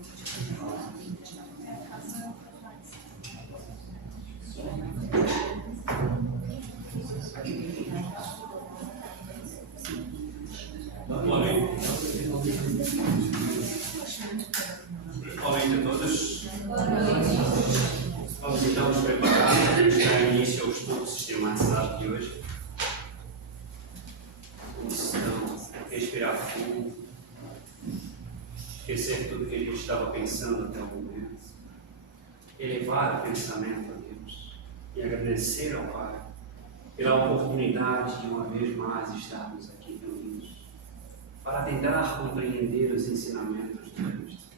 Boa noite a todos. Vamos então nos preparar para dar início ao estudo sistematizado de hoje. Vamos então respirar fundo, esquecer tudo que a gente estava pensando até o momento, elevar o pensamento a Deus e agradecer ao Pai pela oportunidade de uma vez mais estarmos aqui reunidos para tentar compreender os ensinamentos de Cristo,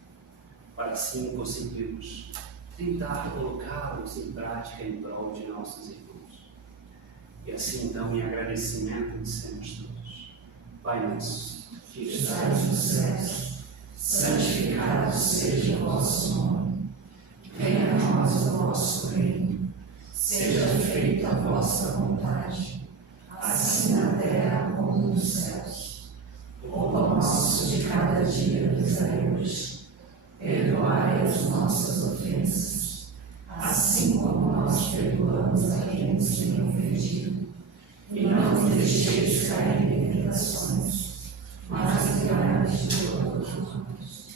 para assim conseguirmos tentar colocá-los em prática em prol de nossos irmãos. E assim então, em agradecimento, dissemos todos: Pai nosso, que estás nos céus, santificado seja o vosso nome. Venha a nós o vosso reino. Seja feita a vossa vontade, assim na terra como nos céus. O pão nosso de cada dia nos dai hoje. Perdoai as nossas ofensas, assim como nós perdoamos a quem nos tem ofendido. E não nos deixeis cair em tentações, mas livrai-nos de todos os males.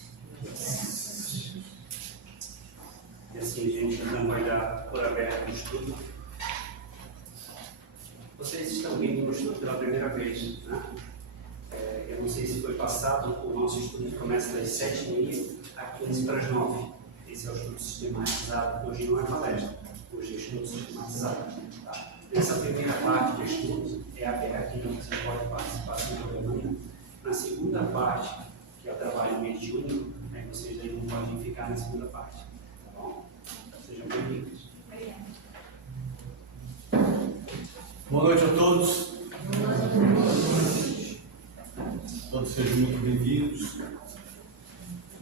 E assim a gente não vai dar por aberto o estudo. Vocês estão vindo no estudo pela primeira vez, né? Eu não sei se foi passado, o nosso estudo começa das 7h30 às 8h45. Esse é o estudo sistematizado. Hoje não é palestra, hoje é estudo sistematizado. Tá? Essa primeira parte do estudo é aberta, então você pode participar sem problema nenhum. Na segunda parte, que é o trabalho mediúnico, vocês aí não podem ficar na segunda parte. Tá bom? Sejam bem-vindos. Boa noite a todos. Todos sejam muito bem-vindos.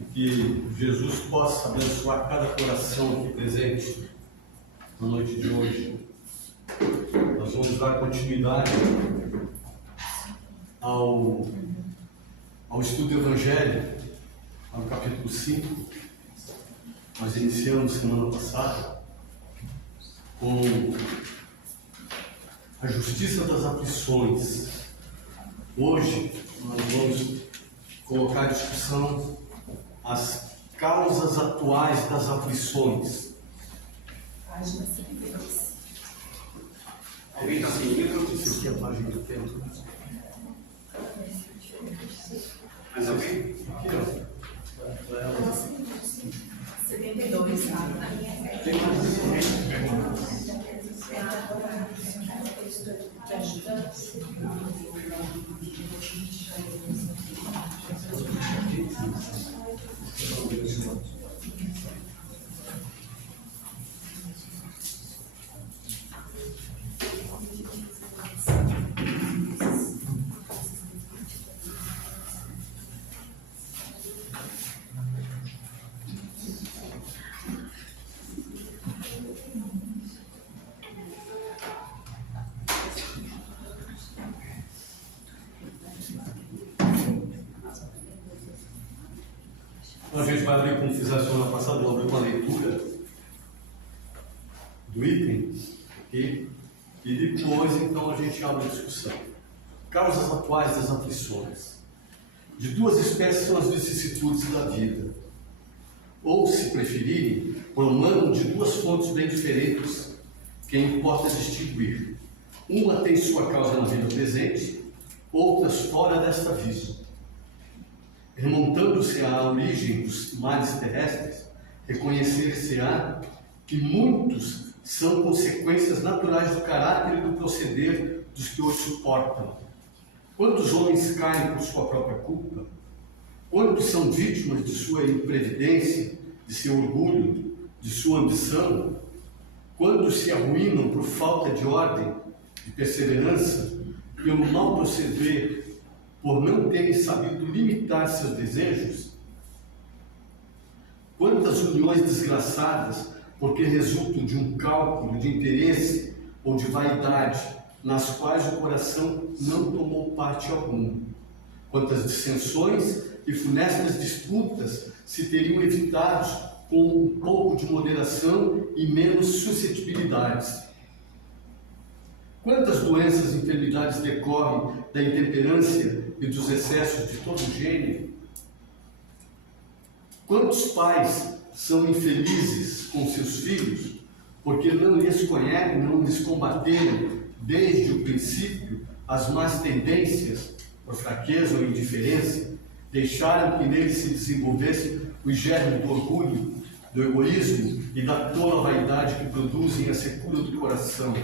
E que Jesus possa abençoar cada coração aqui presente na noite de hoje. Nós vamos dar continuidade ao estudo do Evangelho, no capítulo 5. Nós iniciamos semana passada com a justiça das aflições. Hoje nós vamos colocar em discussão as causas atuais das aflições. Página 52. Alguém está sem livro? Isso aqui é a página do tempo. Mais alguém? Aqui, ó. 72, tá? Tem mais Te ajuda? Então a gente vai abrir, como fizemos semana passada, vamos abrir uma leitura do item, okay? E depois então a gente abre a discussão. Causas atuais das aflições. De duas espécies são as vicissitudes da vida. Ou, se preferirem, promanam de duas fontes bem diferentes, que importa distinguir. Uma tem sua causa na vida presente, outras fora desta vida. Remontando-se à origem dos males terrestres, reconhecer-se-á que muitos são consequências naturais do caráter e do proceder dos que os suportam. Quantos homens caem por sua própria culpa? Quantos são vítimas de sua imprevidência, de seu orgulho, de sua ambição? Quantos se arruinam por falta de ordem, de perseverança, pelo mau proceder, por não terem sabido limitar seus desejos? Quantas uniões desgraçadas, porque resultam de um cálculo de interesse ou de vaidade, nas quais o coração não tomou parte alguma? Quantas dissensões e funestas disputas se teriam evitado com um pouco de moderação e menos suscetibilidades. Quantas doenças e enfermidades decorrem da intemperância e dos excessos de todo gênero? Quantos pais são infelizes com seus filhos porque não lhes conhecem, não lhes combateram desde o princípio as más tendências, por fraqueza ou indiferença, deixaram que neles se desenvolvesse o germe do orgulho, do egoísmo e da tola vaidade que produzem a secura do coração.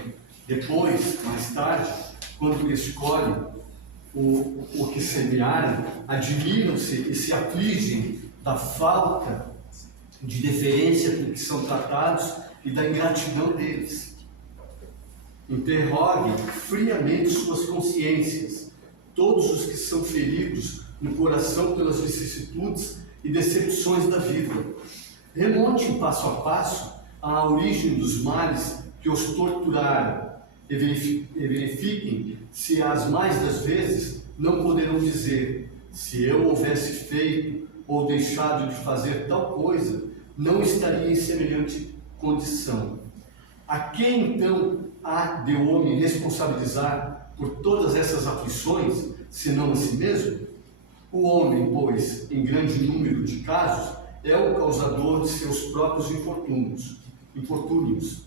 Depois, mais tarde, quando escolhem o que semearam, admiram-se e se afligem da falta de deferência com que são tratados e da ingratidão deles. Interroguem friamente suas consciências, todos os que são feridos no coração pelas vicissitudes e decepções da vida. Remontem passo a passo à origem dos males que os torturaram e verifiquem se as mais das vezes não poderão dizer: se eu houvesse feito ou deixado de fazer tal coisa, não estaria em semelhante condição. A quem então há de o homem responsabilizar por todas essas aflições, senão a si mesmo? O homem, pois, em grande número de casos, é o causador de seus próprios infortúnios.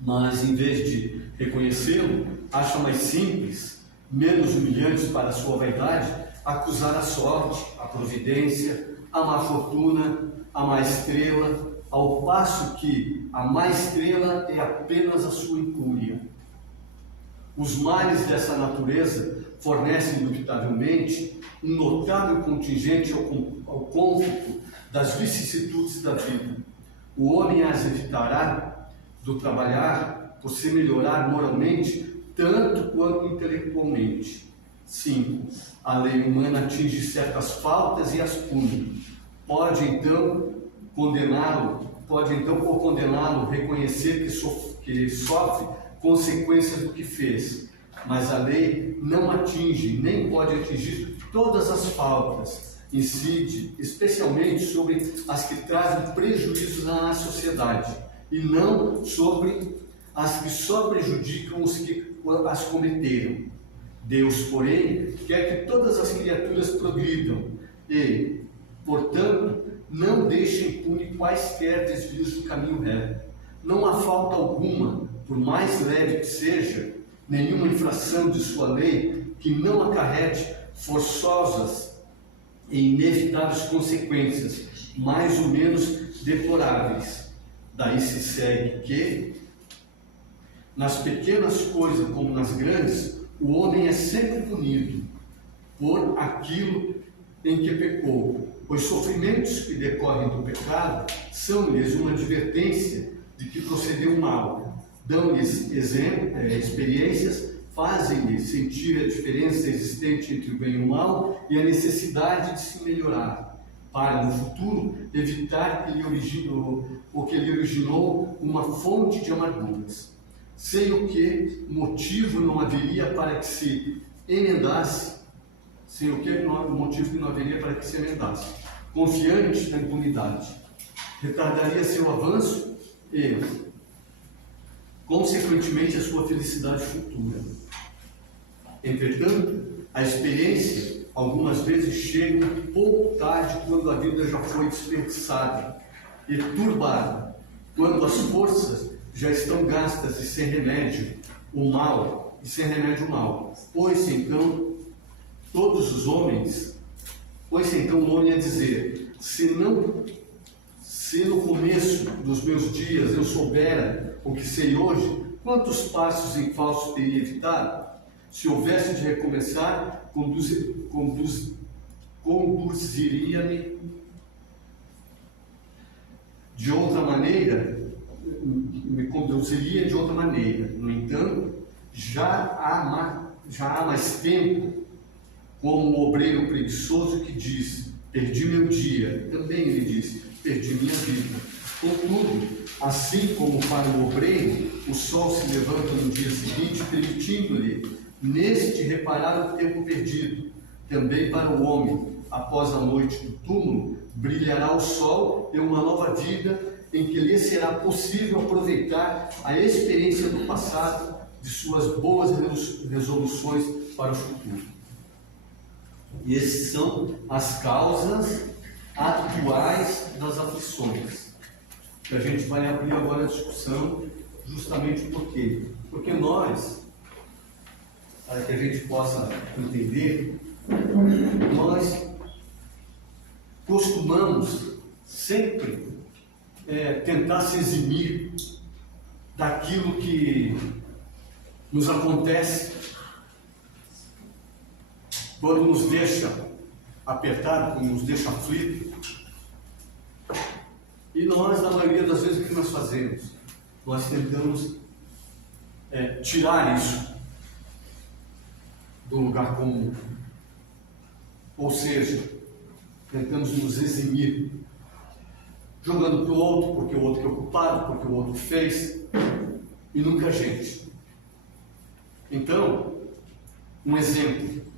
Mas, em vez de reconhecê-lo, acha mais simples, menos humilhantes para a sua vaidade, acusar a sorte, a providência, a má fortuna, a má estrela, ao passo que a má estrela é apenas a sua incúria. Os males dessa natureza fornecem, indubitavelmente, um notável contingente ao cômputo das vicissitudes da vida. O homem as evitará do trabalhar por se melhorar moralmente, tanto quanto intelectualmente. 5. A lei humana atinge certas faltas e as pune. Pode então, por condená-lo, reconhecer que sofre consequências do que fez. Mas a lei não atinge, nem pode atingir todas as faltas. Incide especialmente sobre as que trazem prejuízos à sociedade, e não sobre as que só prejudicam os que as cometeram. Deus, porém, quer que todas as criaturas progridam e, portanto, não deixe impune quaisquer desvios do caminho reto. Não há falta alguma, por mais leve que seja, nenhuma infração de sua lei que não acarrete forçosas e inevitáveis consequências, mais ou menos deploráveis. Daí se segue que, nas pequenas coisas como nas grandes, o homem é sempre punido por aquilo em que pecou. Os sofrimentos que decorrem do pecado são-lhes uma advertência de que procedeu mal, dão-lhes experiências, fazem-lhes sentir a diferença existente entre o bem e o mal e a necessidade de se melhorar, para no futuro evitar o que lhe originou uma fonte de amarguras. Sem o que motivo não haveria para que se emendasse, confiante na impunidade, retardaria seu avanço e, consequentemente, a sua felicidade futura. Entretanto, a experiência algumas vezes chega um pouco tarde, quando a vida já foi desperdiçada e turbada, quando as forças já estão gastas e sem remédio o mal, Pois então o homem a dizer: se no começo dos meus dias eu soubera o que sei hoje, quantos passos em falso teria evitado? Se houvesse de recomeçar, conduziria-me de outra maneira, No entanto, já há mais tempo, como o obreiro preguiçoso que diz: perdi meu dia. Também ele diz: perdi minha vida. Contudo, assim como para o obreiro, o sol se levanta no dia seguinte, permitindo-lhe neste reparar o tempo perdido, também para o homem, após a noite do túmulo, brilhará o sol e uma nova vida em que lhe será possível aproveitar a experiência do passado, de suas boas resoluções para o futuro. E essas são as causas atuais das aflições, que a gente vai abrir agora a discussão, justamente por quê? Porque nós, para que a gente possa entender, nós costumamos sempre tentar se eximir daquilo que nos acontece quando nos deixa apertado, quando nos deixa aflito. E nós, na maioria das vezes, o que nós fazemos? Nós tentamos tirar isso do lugar comum. Ou seja, tentamos nos eximir, jogando para o outro, porque o outro que é culpado, porque o outro fez, e nunca a gente. Então, um exemplo.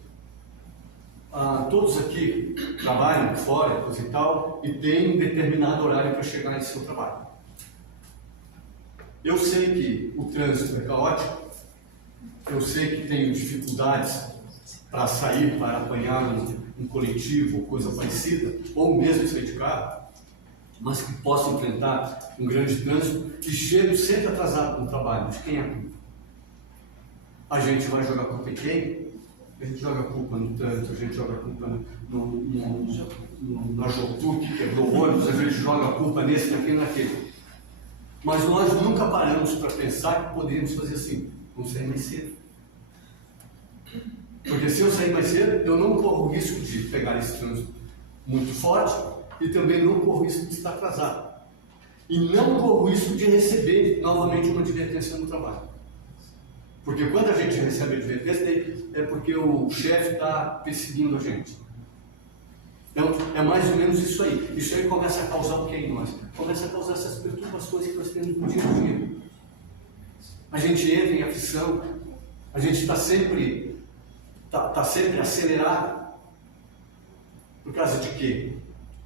Todos aqui trabalham fora, coisa e tal, e tem um determinado horário para chegar em seu trabalho. Eu sei que o trânsito é caótico, eu sei que tenho dificuldades para sair, para apanhar um coletivo ou coisa parecida, ou mesmo sair de carro, mas que posso enfrentar um grande trânsito e chego sempre atrasado no trabalho. Mas quem é a culpa? A gente vai jogar culpa em quem? A gente joga culpa no trânsito, a gente joga culpa na Jotu que quebrou o ônibus, a gente joga culpa nesse, naquele. Mas nós nunca paramos para pensar que poderíamos fazer assim: vamos sair mais cedo. Porque se eu sair mais cedo, eu não corro o risco de pegar esse trânsito muito forte e também não corro o risco de estar atrasado. E não corro o risco de receber novamente uma advertência no trabalho. Porque quando a gente recebe a advertência, é porque o chefe está perseguindo a gente. Então, é mais ou menos isso aí. Isso aí começa a causar o que em nós? Começa a causar essas perturbações que nós temos no dia a dia. A gente entra em aflição, a gente está sempre acelerado. Por causa de quê?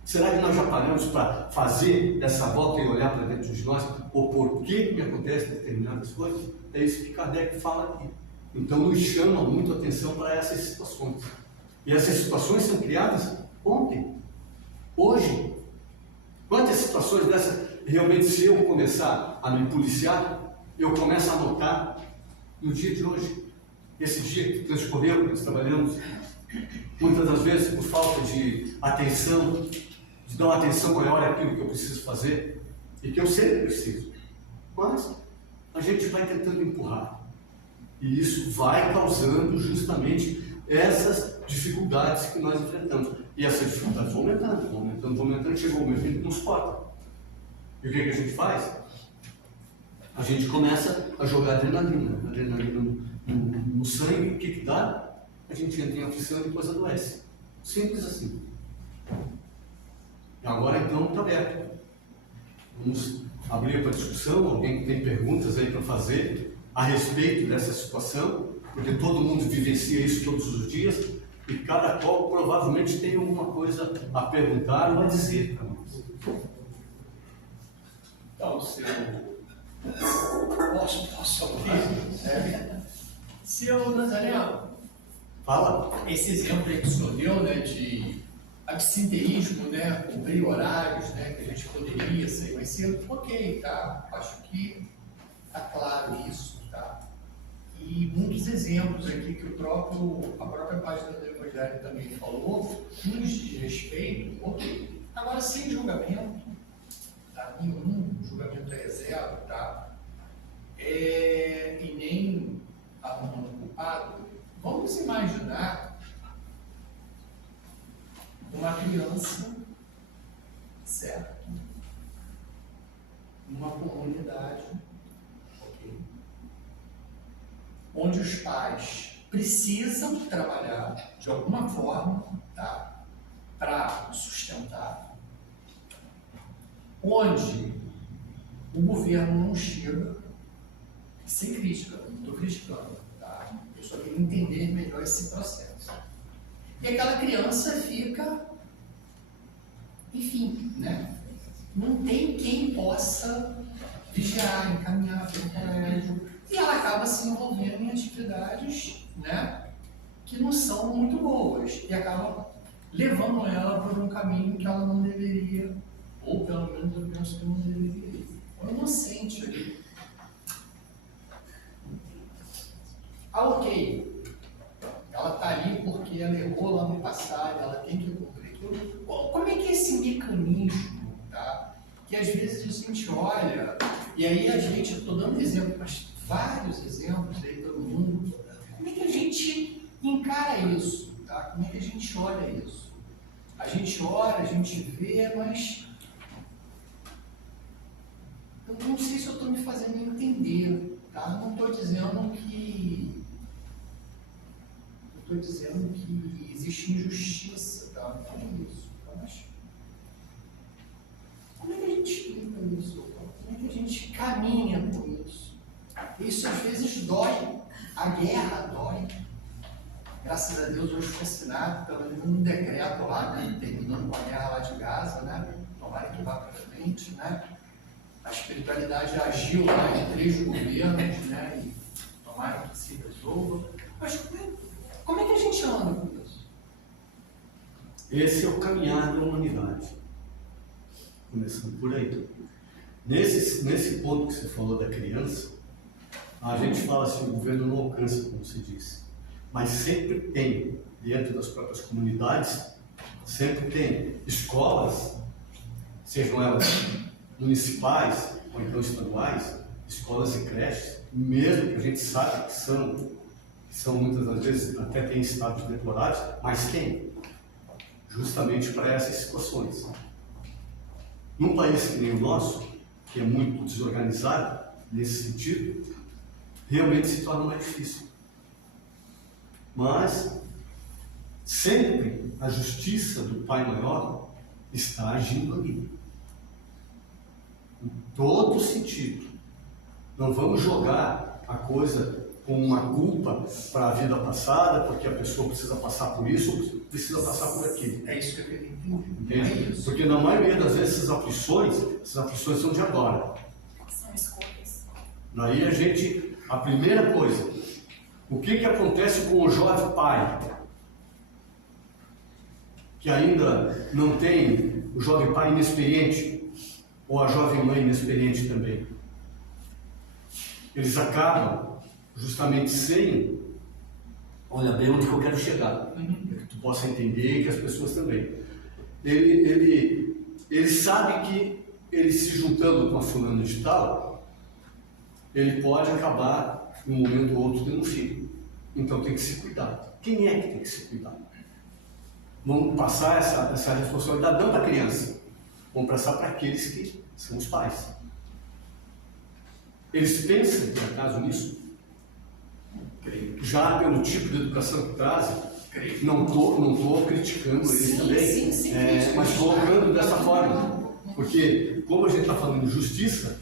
Será que nós já paramos para fazer essa volta e olhar para dentro de nós? Ou por que me acontecem determinadas coisas? É isso que Kardec fala aqui. Então nos chama muito a atenção para essas situações. E essas situações são criadas ontem, hoje. Quantas situações dessas, realmente, se eu começar a me policiar, eu começo a notar no dia de hoje. Esse dia que transcorreu, que nós trabalhamos, muitas das vezes por falta de atenção, de dar uma atenção maior àquilo que eu preciso fazer, e que eu sempre preciso. Mas a gente vai tentando empurrar. E isso vai causando justamente essas dificuldades que nós enfrentamos. E essas dificuldades vão aumentando, chegou o momento que nos corta. E o que a gente faz? A gente começa a jogar adrenalina no sangue. O que dá? A gente entra em aflição e depois adoece. Simples assim. Agora então está aberto. Vamos abrir para discussão. Alguém que tem perguntas aí para fazer a respeito dessa situação, porque todo mundo vivencia isso todos os dias e cada qual provavelmente tem alguma coisa a perguntar ou a dizer para nós. Então, posso ouvir? Seu Nazareno, Fala. esse exemplo aí que o senhor deu, né, de absenteísmo, né, cumprir horários, né, que a gente poderia sair mais cedo, ok, tá? Acho que está claro isso, tá? E muitos exemplos aqui que a própria página do Evangelho também falou, nos diz respeito, ok. Agora, sem julgamento, tá? Nenhum julgamento é zero, tá? E nem arrumando culpado. Vamos imaginar uma criança, certo? Numa comunidade, ok? Onde os pais precisam trabalhar de alguma forma, tá? Para sustentar. Onde o governo não chega, sem crítica, não estou criticando, tá? Eu só queria entender melhor esse processo. E aquela criança fica, enfim, né? Não tem quem possa vigiar, encaminhar pelo colégio. E ela acaba se envolvendo em atividades, né, que não são muito boas. E acaba levando ela por um caminho que ela não deveria, ou pelo menos eu penso que não deveria ir. O inocente ali. Ah, ok. Ela está ali porque ela errou lá no passado, ela tem que cumprir aquilo. Como é que é esse mecanismo, tá? Que às vezes a gente olha, e aí a gente, eu estou dando exemplo, mas vários exemplos aí pelo mundo, como é que a gente encara isso, tá? Como é que a gente olha isso? A gente olha, a gente vê, mas eu não sei se eu estou me fazendo entender, tá? Não estou dizendo que existe injustiça, tá? Não é isso, tá? Mas como é que a gente explica isso? Como é que a gente caminha com isso? Isso às vezes dói, a guerra dói. Graças a Deus hoje foi assinado pelo menos um decreto lá, né, terminando com a guerra lá de Gaza, né? Tomara que vá para frente, né? A espiritualidade agiu lá em 3 governos, né? E tomara que se resolva. Mas como é que a gente anda com isso? Esse é o caminhar da humanidade. Começando por aí. Nesse ponto que você falou da criança, a gente fala assim, o governo não alcança, como se disse. Mas sempre tem, dentro das próprias comunidades, sempre tem escolas, sejam elas municipais ou então estaduais, escolas e creches, mesmo que a gente sabe que são muitas das vezes, até tem estados deploráveis, mas tem, justamente para essas situações. Num país que nem o nosso, que é muito desorganizado nesse sentido, realmente se torna mais difícil. Mas sempre a justiça do Pai Maior está agindo ali. Em todo sentido. Não vamos jogar a coisa com uma culpa para a vida passada, porque a pessoa precisa passar por isso ou precisa passar por aquilo. É isso que eu queria entender. Entende? Porque na maioria das vezes essas aflições são de agora. São escolhas. Daí a primeira coisa, o que acontece com o jovem pai, que ainda não tem o jovem pai inexperiente, ou a jovem mãe inexperiente também? Eles acabam justamente sem, olha bem onde que eu quero chegar, para que tu possa entender e que as pessoas também. Ele sabe que ele se juntando com a fulana de tal, ele pode acabar, em um momento ou outro, tendo um filho. Então tem que se cuidar. Quem é que tem que se cuidar? Vamos passar essa responsabilidade não para a criança, vamos passar para aqueles que são os pais. Eles pensam, por acaso, nisso? Já pelo tipo de educação que trazem, não estou criticando eles também, mas colocando dessa forma. Porque, como a gente está falando de justiça,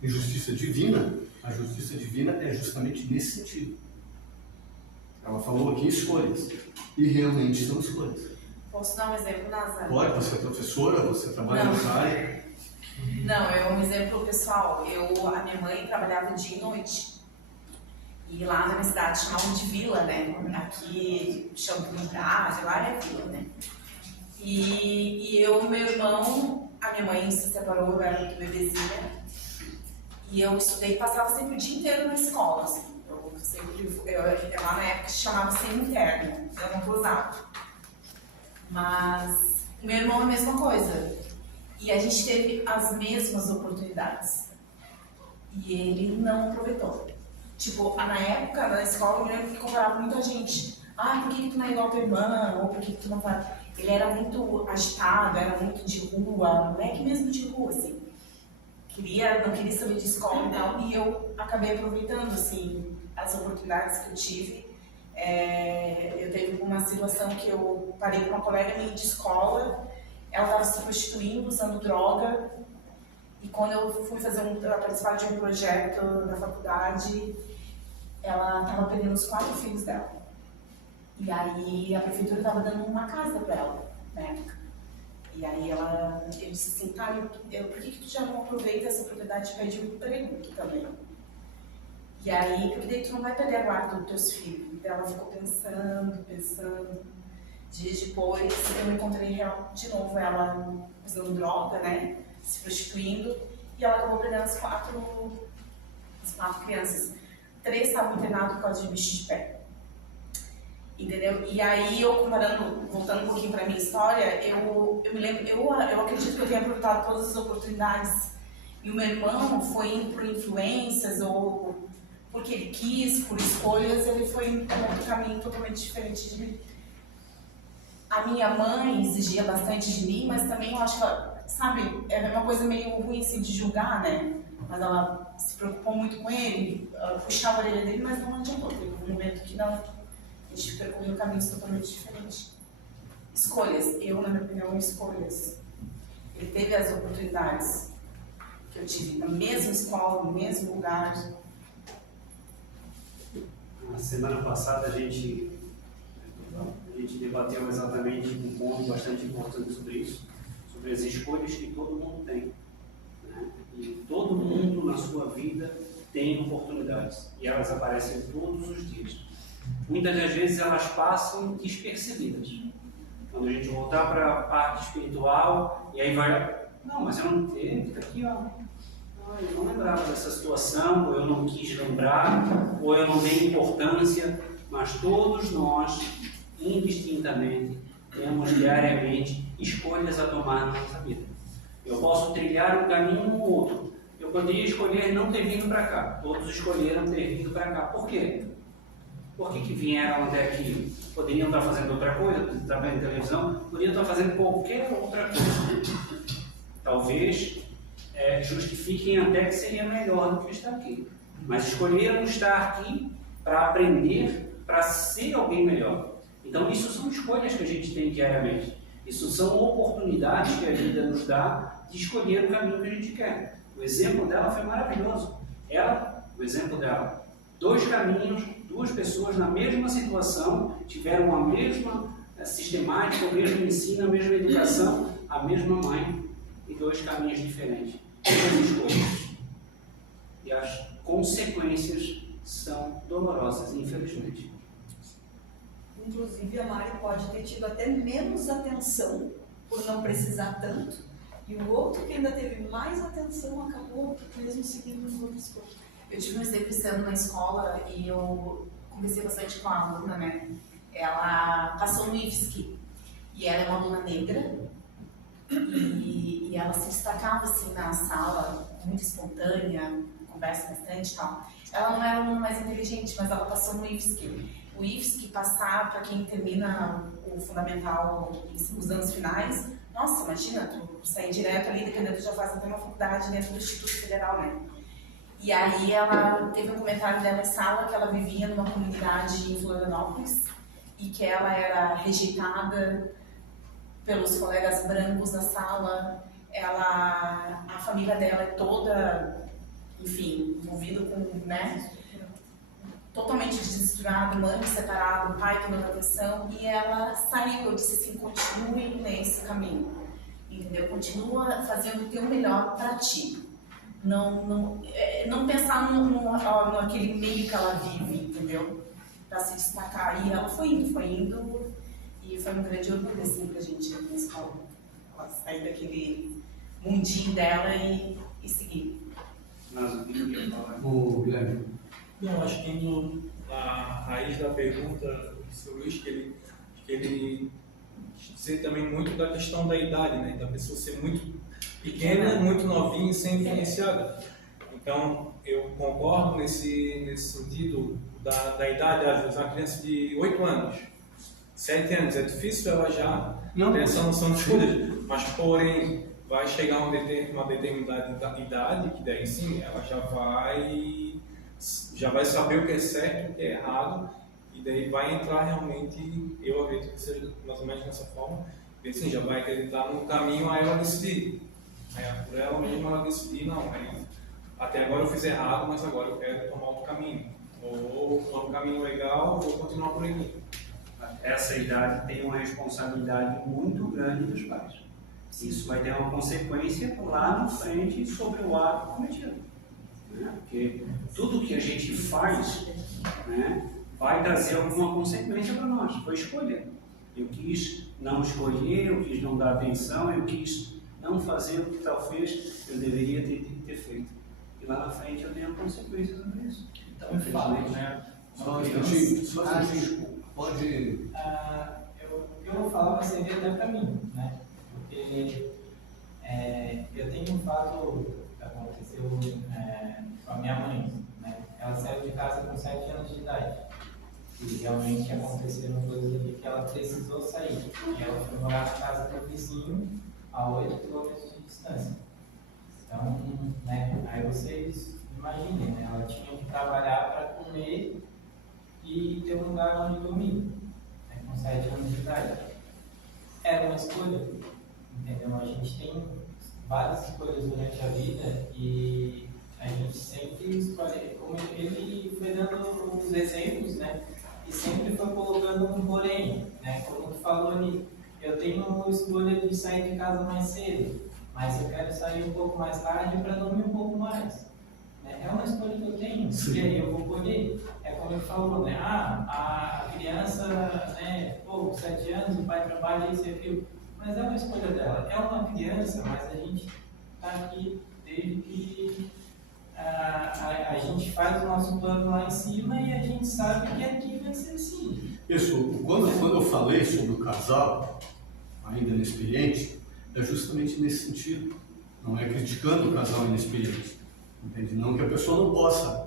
de justiça divina, a justiça divina é justamente nesse sentido. Ela falou aqui escolhas, e realmente são escolhas. Posso dar um exemplo, Nazaré? Pode, você é professora, você trabalha nessa área. Não, é um exemplo pessoal. A minha mãe trabalhava dia e noite. E lá na minha cidade chamavam de vila, né? Aqui chamam de Brás, lá é vila, né? E meu irmão, a minha mãe se separou, eu era muito bebezinha. E eu estudei, passava sempre o dia inteiro na escola, assim. Lá na época se chamava semi-interno, eu não gozava. Mas o meu irmão é a mesma coisa. E a gente teve as mesmas oportunidades. E ele não aproveitou. Tipo, na época, na escola, eu me lembro que comparava muita gente. Ah, por que tu não é igual a tua irmã? Ou por que tu não vai... Ele era muito agitado, era muito de rua, moleque mesmo de rua, assim. Não queria saber de escola e tal. E eu acabei aproveitando, assim, as oportunidades que eu tive. Eu teve uma situação que eu parei com uma colega minha de escola. Ela estava se prostituindo, usando droga. E quando eu fui participar de um projeto da faculdade, ela estava perdendo os 4 filhos dela. E aí a prefeitura estava dando uma casa para ela, na época. E aí eu disse assim, tá, por que tu já não aproveita essa oportunidade de pedir um emprego também? E aí, porque daí tu não vai perder a guarda dos teus filhos. Então ela ficou pensando. Dias depois, eu encontrei de novo ela usando droga, né? Se prostituindo. E ela acabou perdendo as quatro crianças. 3 estavam internados por causa de bicho de pé. Entendeu? E aí, voltando um pouquinho para minha história, eu me lembro, eu acredito que eu tenha aproveitado todas as oportunidades. E o meu irmão foi indo por influências ou porque ele quis, por escolhas, ele foi para um outro caminho totalmente diferente de mim. A minha mãe exigia bastante de mim, mas também eu acho que ela, sabe, é uma coisa meio ruim assim de julgar, né? Mas ela se preocupou muito com ele, puxava a orelha dele, mas não adiantou. Teve um momento que não, a gente percorreu caminhos totalmente diferentes. Escolhas, na minha opinião, escolhas. Ele teve as oportunidades que eu tive na mesma escola, no mesmo lugar. Na semana passada a gente debateu exatamente um ponto bastante importante sobre isso, sobre as escolhas que todo mundo tem, né? E todo mundo na sua vida tem oportunidades e elas aparecem todos os dias. Muitas das vezes elas passam despercebidas. Quando a gente voltar para a parte espiritual e aí vai, não, mas eu não tenho, tá aqui, ó. Eu não lembrava dessa situação, ou eu não quis lembrar, ou eu não dei importância, mas todos nós, indistintamente, temos diariamente escolhas a tomar na nossa vida. Eu posso trilhar um caminho ou outro. Eu poderia escolher não ter vindo para cá. Todos escolheram ter vindo para cá. Por quê? Por que vieram até aqui? Poderiam estar fazendo outra coisa, estar vendo televisão, poderiam estar fazendo qualquer outra coisa. Talvez justifiquem até que seria melhor do que estar aqui. Mas escolheram estar aqui para aprender, para ser alguém melhor. Então, isso são escolhas que a gente tem diariamente. Isso são oportunidades que a vida nos dá de escolher o caminho que a gente quer. O exemplo dela foi maravilhoso. O exemplo dela, 2 caminhos, 2 pessoas na mesma situação, tiveram a mesma sistemática, o mesmo ensino, a mesma educação, a mesma mãe e 2 caminhos diferentes. 2 escolhas. E as consequências são dolorosas, infelizmente. Inclusive, a Mari pode ter tido até menos atenção por não precisar tanto, e o outro que ainda teve mais atenção acabou mesmo seguindo as outras coisas. Eu tive um exemplo esse ano na escola e eu conversei bastante com a aluna, né? Ela passou no IFSC e ela é uma aluna negra e ela se destacava assim na sala, muito espontânea, conversa bastante e tal. Ela não era a aluna mais inteligente, mas ela passou no IFSC. O IFSC passar para quem termina o fundamental, os anos finais, nossa, imagina, tu sair direto ali, dependendo, tu já faz até uma faculdade dentro do Instituto Federal, né? E aí ela teve um comentário dela em sala que ela vivia numa comunidade em Florianópolis e que ela era rejeitada pelos colegas brancos da sala. A família dela é toda, enfim, envolvida com, né? Totalmente desestruturado, mãe separada, pai que não dá atenção, e ela saiu. Eu disse assim, continue nesse caminho, entendeu? Continua fazendo o teu melhor para ti. Não pensar naquele meio que ela vive, entendeu? Para se destacar. E ela foi indo, e foi um grande orgulho assim pra gente na escola. Ela sair daquele mundinho dela e seguir. Mas o que eu ia falar? O Guilherme. Não, acho que indo na raiz da pergunta do seu Luiz, que ele dizer também muito da questão da idade, né? Da pessoa ser muito pequena, muito novinha e ser influenciada. Então, eu concordo nesse sentido da idade. Às vezes, uma criança de 8 anos, 7 anos, é difícil ela já ter essa noção de coisas, mas, porém, vai chegar uma determinada idade, que daí sim, ela já vai saber o que é certo e o que é errado, e daí vai entrar realmente, eu acredito que seja mais ou menos dessa forma, e assim, já vai acreditar no caminho a ela decidir. Aí, por ela mesma ela decidir, não, até agora eu fiz errado, mas agora eu quero tomar outro caminho. Ou um caminho legal, vou continuar por aqui. essa idade tem uma responsabilidade muito grande dos pais. Isso vai ter uma consequência lá na frente sobre o ato cometido. Né? Porque tudo que a gente faz, né, vai trazer alguma consequência para nós. Foi escolha. Eu quis não escolher, eu quis não dar atenção, eu quis não fazer o que talvez eu deveria ter feito. E lá na frente eu tenho consequências sobre isso. Então, eu falo, né? Só um instantinho. Pode. Eu vou falar, mas servir até para mim, né? Porque eu tenho um fato que aconteceu com a minha mãe, né? Ela saiu de casa com 7 anos de idade. E realmente aconteceram coisas ali que ela precisou sair. E ela foi morar na casa do vizinho a 8 quilômetros de distância. Então, né, aí vocês imaginem, né? Ela tinha que trabalhar para comer e ter um lugar onde dormir, né, com 7 anos de idade. Era uma escolha, entendeu? A gente tem várias escolhas durante a vida e a gente sempre escolhe, como ele foi dando uns exemplos, né? E sempre foi colocando um porém, né? Como tu falou ali, eu tenho escolha de sair de casa mais cedo, mas eu quero sair um pouco mais tarde para dormir um pouco mais. Né? É uma escolha que eu tenho, e aí eu vou poder. É como ele falou, né? A criança, né? Pô, 7 anos, o pai trabalha isso e aquilo. Mas é uma escolha dela. É uma criança, mas a gente está aqui desde que a gente faz o nosso plano lá em cima e a gente sabe que aqui vai ser assim. Pessoal, quando eu falei sobre o casal, ainda inexperiente, é justamente nesse sentido. Não é criticando o casal inexperiente. Entende? Não que a pessoa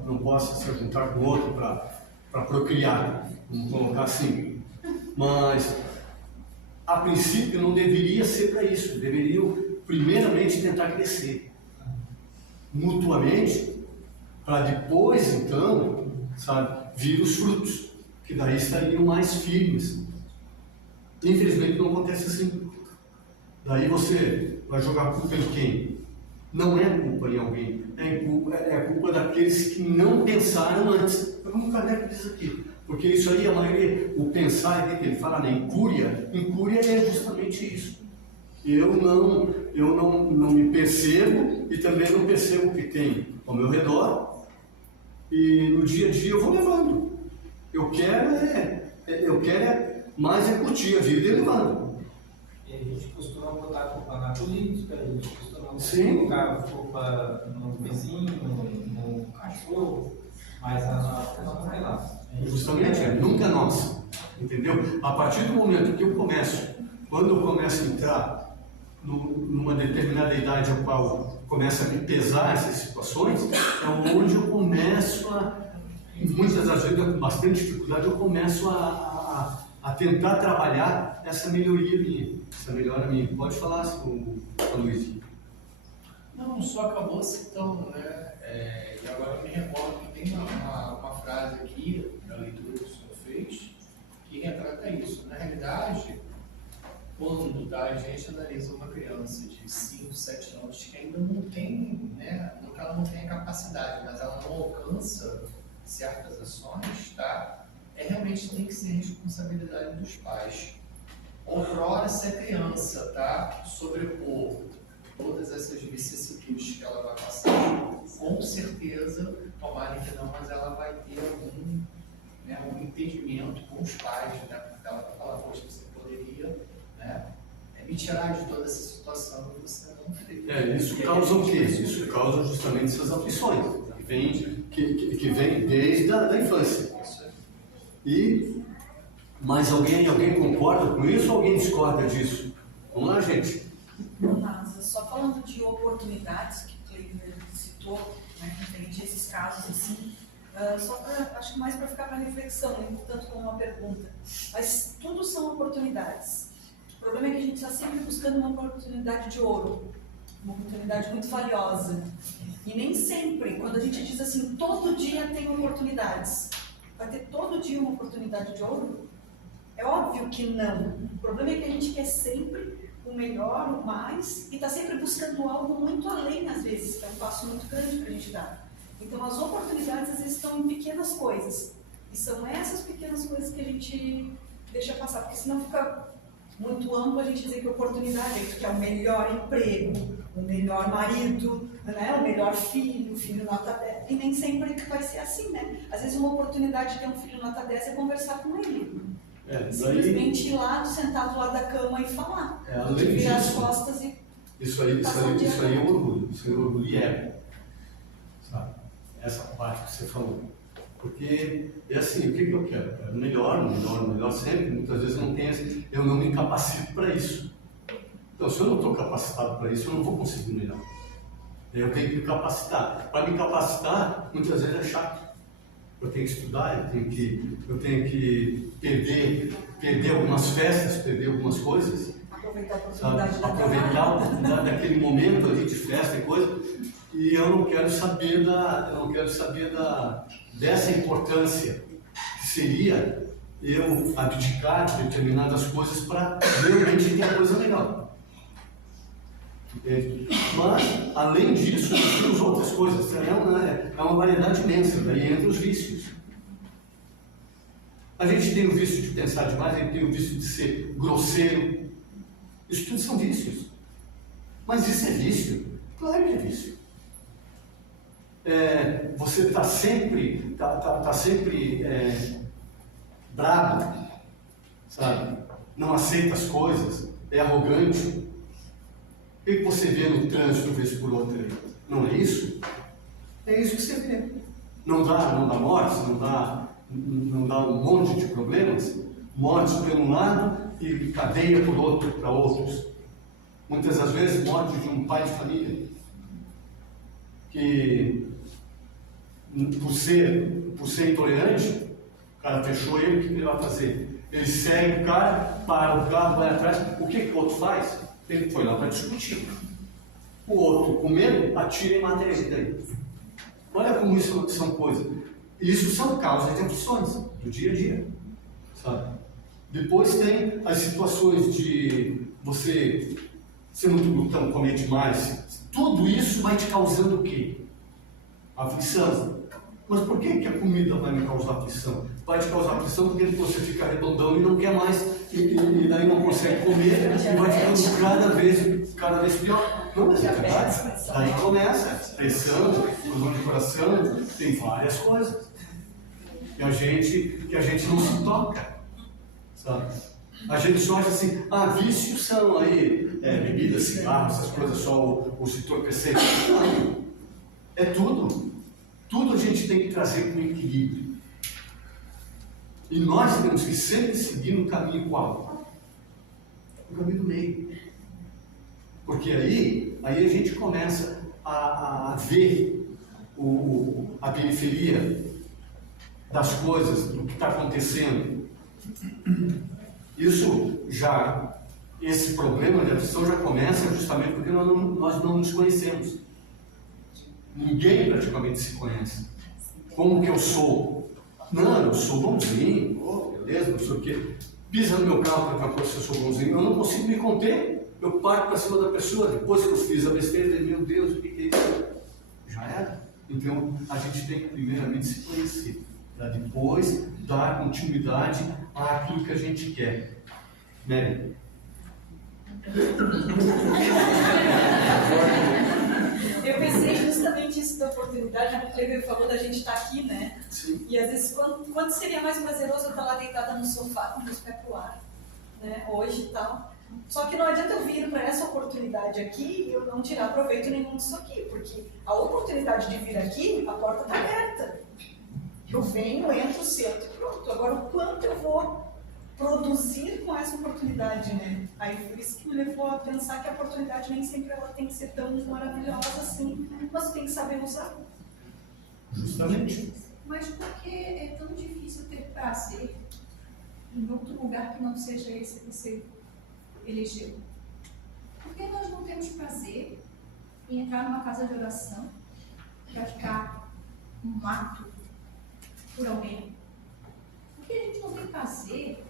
não possa se juntar com o outro para procriar, vamos colocar assim. Mas, a princípio, não deveria ser para isso. Deveriam, primeiramente, tentar crescer mutuamente, para depois, então, sabe, vir os frutos, que daí estariam mais firmes. Infelizmente, não acontece assim. Daí você vai jogar culpa em quem? Não é culpa em alguém, é culpa daqueles que não pensaram antes. Como o Kardec diz aqui, porque isso aí, a maioria, o pensar, é que ele fala, né? Incúria é justamente isso. Eu não me percebo e também não percebo o que tem ao meu redor e no dia a dia eu vou levando. Eu quero mais curtir a vida e levando. E a gente costuma botar a culpa na política, a gente costuma colocar a culpa no vizinho, no cachorro, mas a nossa não é nossa. Justamente, nunca nossa. Entendeu? A partir do momento que quando eu começo a entrar numa determinada idade ao qual começa a me pesar essas situações, é onde eu começo muitas das vezes com bastante dificuldade, eu começo a tentar trabalhar essa melhoria minha, Pode falar, Luiz. Não, só acabou citando, né? E agora eu me recordo que tem uma frase aqui, da leitura que o senhor fez, que retrata isso. Na realidade, quando a gente analisa uma criança de 5, 7 anos que ainda não tem, né? Não que ela não tenha capacidade, mas ela não alcança certas ações, tá? Realmente tem que ser responsabilidade dos pais. Outrora, se a criança, tá, sobrepor todas essas vicissitudes que ela vai passar, com certeza, tomara que não, mas ela vai ter um entendimento com os pais, né? Porque ela vai falar, poxa, você poderia, né, me tirar de toda essa situação e você não fez. Isso causa o quê? Isso causa justamente essas aflições, que vem desde a infância. Mas alguém concorda com isso ou alguém discorda disso? Vamos lá, gente. Mas só falando de oportunidades que o Cleiber citou, né, referente a esses casos assim, acho que mais para ficar para reflexão, nem tanto como uma pergunta. Mas tudo são oportunidades. O problema é que a gente está sempre buscando uma oportunidade de ouro, uma oportunidade muito valiosa. E nem sempre, quando a gente diz assim, todo dia tem oportunidades, vai ter todo dia uma oportunidade de ouro? É óbvio que não. O problema é que a gente quer sempre o melhor, o mais, e está sempre buscando algo muito além, às vezes, que é um passo muito grande para a gente dar. Então, as oportunidades, às vezes, estão em pequenas coisas. E são essas pequenas coisas que a gente deixa passar, porque senão fica muito amplo a gente dizer que oportunidade é que tu quer o melhor emprego, o melhor marido, né? O melhor filho, filho nota 10, e nem sempre vai ser assim, né? Às vezes uma oportunidade de ter um filho nota 10 é conversar com ele. Simplesmente ir lá, sentar do lado da cama e falar. Além virar disso, as costas e isso aí é orgulho, isso é orgulho e ego, sabe? Essa parte que você falou. Porque é assim, o que eu quero? Eu quero melhor sempre. Muitas vezes eu não me capacito para isso. Então, se eu não estou capacitado para isso, eu não vou conseguir melhor. Eu tenho que me capacitar. Para me capacitar, muitas vezes é chato. Eu tenho que estudar, eu tenho que perder algumas festas, perder algumas coisas. aproveitar a oportunidade da Aproveitar a oportunidade daquele momento ali de festa e coisa. E eu não quero saber dessa importância que seria eu abdicar de determinadas coisas para realmente ter a coisa melhor. Entende? Mas, além disso, nós temos outras coisas. É uma variedade imensa. Daí entra os vícios. A gente tem o vício de pensar demais, a gente tem o vício de ser grosseiro. Isso tudo são vícios. Mas isso é vício? Claro que é vício. Você está sempre, bravo, sabe? Não aceita as coisas, é arrogante. O que você vê no trânsito vez por outra? Não é isso? É isso que você vê. Não dá morte, não dá um monte de problemas, mortes por um lado e cadeia por outro, para outros. Muitas das vezes morte de um pai de família que por ser intolerante, o cara fechou ele, o que ele vai fazer? Ele segue o cara, para o carro, vai atrás, o que o outro faz? Ele foi lá para discutir. O outro, com medo, atira e mata ele daí. Olha como isso são coisas. Isso são causas de aflições do dia a dia, sabe? Depois tem as situações de você ser muito glutão, comer demais. Tudo isso vai te causando o quê? Aflição. Mas por que a comida vai me causar aflição? Vai te causar aflição porque você fica redondão e não quer mais, e daí não consegue comer, e vai ficando cada vez pior. Não, mas é verdade. Aí começa pressão, problema de coração, tem várias coisas que a gente não se toca, sabe? A gente só acha assim, vícios são aí, bebida, cigarro, essas coisas, só o entorpecer. Não, é tudo. Tudo a gente tem que trazer com equilíbrio. E nós temos que sempre seguir no caminho qual? No caminho do meio. Porque aí a gente começa a ver a periferia das coisas, do que está acontecendo. Esse problema de aflição já começa justamente porque nós não nos conhecemos. Ninguém praticamente se conhece. Como que eu sou? Não, eu sou bonzinho, beleza, não sei o quê. Pisa no meu carro para ver se eu sou bonzinho. Eu não consigo me conter. Eu parto para cima da pessoa. Depois que eu fiz a besteira, eu digo, meu Deus, o que é isso? Já era. Então, a gente tem que primeiramente se conhecer, para depois dar continuidade àquilo que a gente quer. Mary? Eu pensei justamente isso da oportunidade, porque ele falou da gente estar aqui, né? Sim. E às vezes, quando seria mais prazeroso eu estar lá deitada no sofá com os pés pro ar, né? Hoje e tal. Só que não adianta eu vir para essa oportunidade aqui e eu não tirar proveito nenhum disso aqui, porque a oportunidade de vir aqui, a porta está aberta. Eu venho, entro, sento e pronto. Agora, o quanto eu vou produzir com essa oportunidade, né? Aí foi isso que me levou a pensar que a oportunidade nem sempre ela tem que ser tão maravilhosa assim, mas tem que saber usar. Justamente. Mas por que é tão difícil ter prazer em outro lugar que não seja esse que você elegeu? Por que nós não temos prazer em entrar numa casa de oração, praticar um mato por alguém? Por que a gente não tem prazer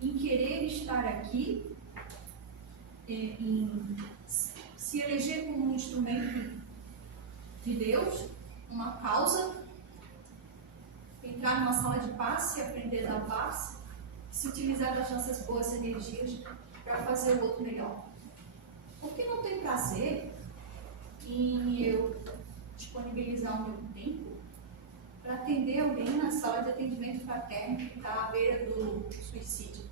em querer estar aqui, em se eleger como um instrumento de Deus, uma causa, entrar numa sala de passe e aprender da paz, se utilizar das nossas boas energias para fazer o outro melhor? Por que não tem prazer em eu disponibilizar o meu tempo para atender alguém na sala de atendimento fraterno que está à beira do suicídio?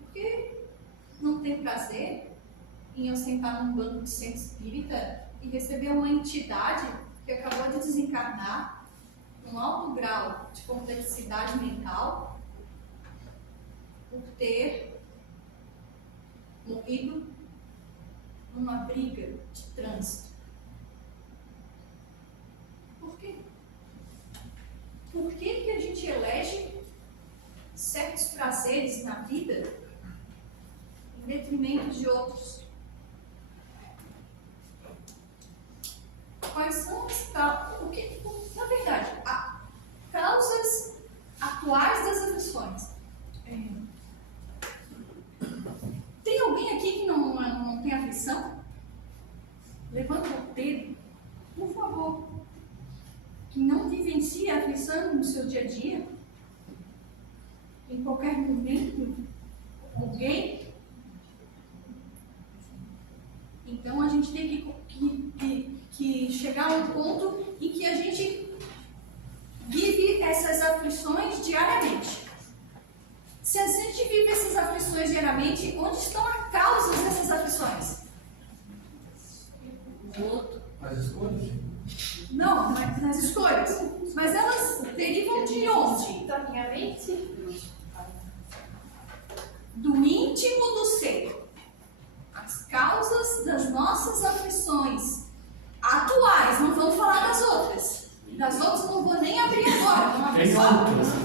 Por que não tem prazer em eu sentar num banco de centro espírita e receber uma entidade que acabou de desencarnar, um alto grau de complexidade mental, por ter morrido numa briga de trânsito? Por quê? Por que a gente elege certos prazeres na vida em detrimento de outros? Quais são as na verdade, causas atuais das aflições? Tem alguém aqui que não tem aflição? Levanta o dedo, por favor. Que não vivencia a aflição no seu dia a dia? Em qualquer momento? Alguém? Então a gente tem que chegar a um ponto em que a gente vive essas aflições diariamente. Se a gente vive essas aflições diariamente, onde estão as causas dessas aflições? As escolhas? Não, nas escolhas. Mas elas derivam de onde? Da minha mente. Do íntimo do ser. As causas das nossas aflições atuais, não vamos falar das outras. Das outras não vou nem abrir agora. Vamos abrir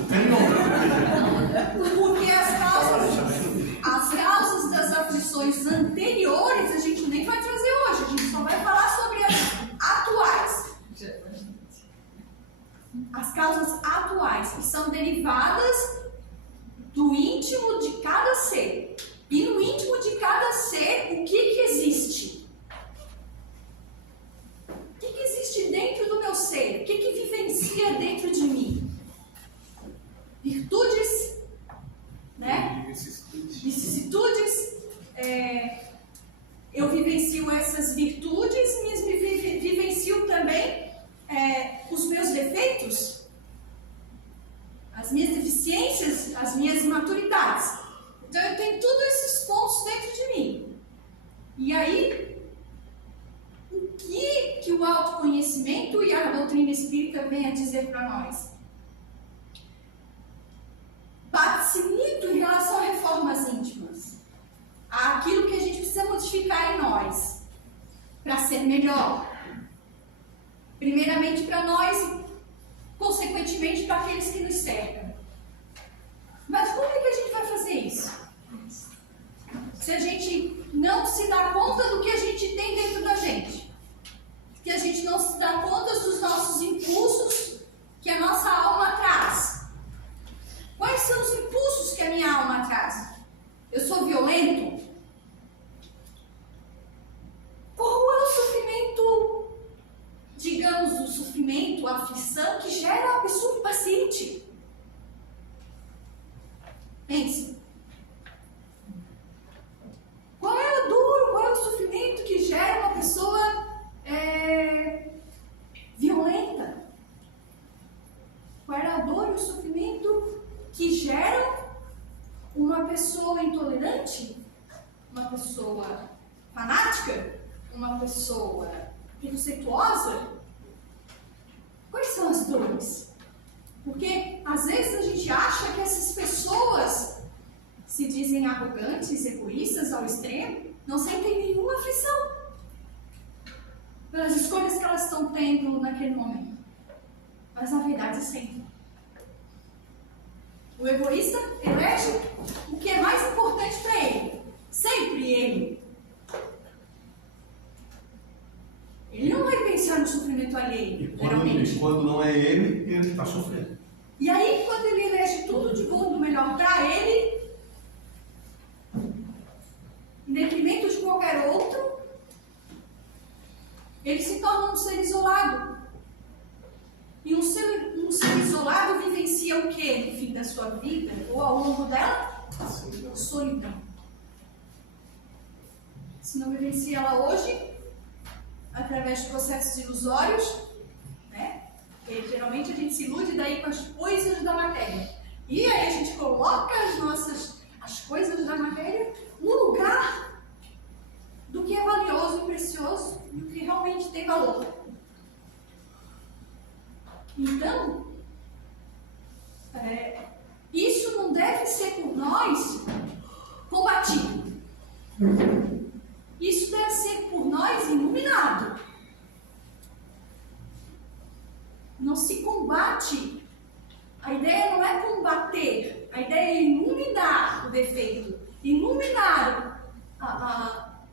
Tem outras. Porque as causas das aflições anteriores a gente nem vai trazer hoje. A gente só vai falar sobre as atuais. As causas atuais, que são derivadas do íntimo de cada ser. E no íntimo de cada ser, o que existe? O que existe dentro do meu ser? O que vivencia dentro de mim? Virtudes, né? Vicissitudes. Eu vivencio essas virtudes, mas vivencio também os meus defeitos, as minhas deficiências, as minhas imaturidades. Então eu tenho todos esses pontos dentro de mim. E aí, o que o autoconhecimento e a doutrina espírita vem a dizer para nós? Bate-se muito em relação a reformas íntimas, àquilo que a gente precisa modificar em nós para ser melhor. Primeiramente para nós e, consequentemente, para aqueles que nos cercam. Mas como é que a gente vai fazer isso? Se a gente não se dá conta do que a gente tem dentro da gente, que a gente não se dá conta dos nossos impulsos que a nossa alma traz. Quais são os impulsos que a minha alma traz? Eu sou violento? Qual é o sofrimento, digamos, o sofrimento, a aflição que gera a pessoa impaciente? Pense. Qual é a dor, qual é o sofrimento que gera uma pessoa violenta? Qual é a dor e o sofrimento que geram uma pessoa intolerante? Uma pessoa fanática? Uma pessoa preconceituosa? Quais são as dores? Porque às vezes a gente acha que essas pessoas se dizem arrogantes, egoístas ao extremo, não sentem nenhuma aflição pelas escolhas que elas estão tendo naquele momento. Mas na verdade sentem. O egoísta elege o que é mais importante para ele. Sempre ele. Ele não vai pensar no sofrimento alheio, geralmente. E quando não é ele está sofrendo. E aí, quando ele elege tudo de bom do melhor para ele, em detrimento de qualquer outro, ele se torna um ser isolado. E um ser isolado vivencia o quê no fim da sua vida? Ou ao longo dela? Solidão. Se não vivencia ela hoje, através de processos ilusórios, né? Porque geralmente a gente se ilude daí com as coisas da matéria. E aí a gente coloca as coisas da matéria no lugar do que é valioso e precioso e o que realmente tem valor. Então, isso não deve ser por nós combatido. Isso deve ser por nós iluminado. Não se combate. A ideia não é combater, a ideia é iluminar o defeito, iluminar a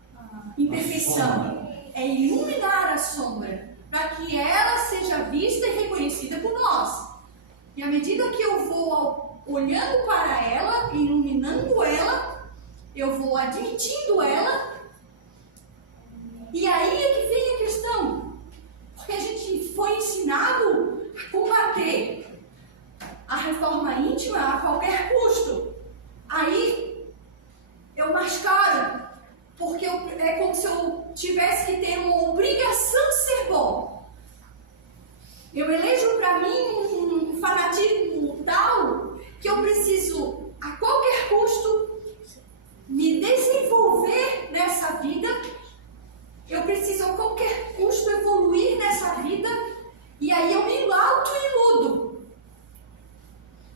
imperfeição, é iluminar a sombra, para que ela seja vista e reconhecida por nós. E à medida que eu vou olhando para ela, iluminando ela, eu vou admitindo ela, e aí é que vem a questão, porque a gente foi ensinado a combater a reforma íntima a qualquer custo. Aí eu mascaro, porque é como se eu tivesse que ter uma obrigação de ser bom. Eu elejo para mim um fanatismo tal que eu preciso, a qualquer custo, me desenvolver nessa vida. Eu preciso, a qualquer custo, evoluir nessa vida. E aí eu me auto-iludo.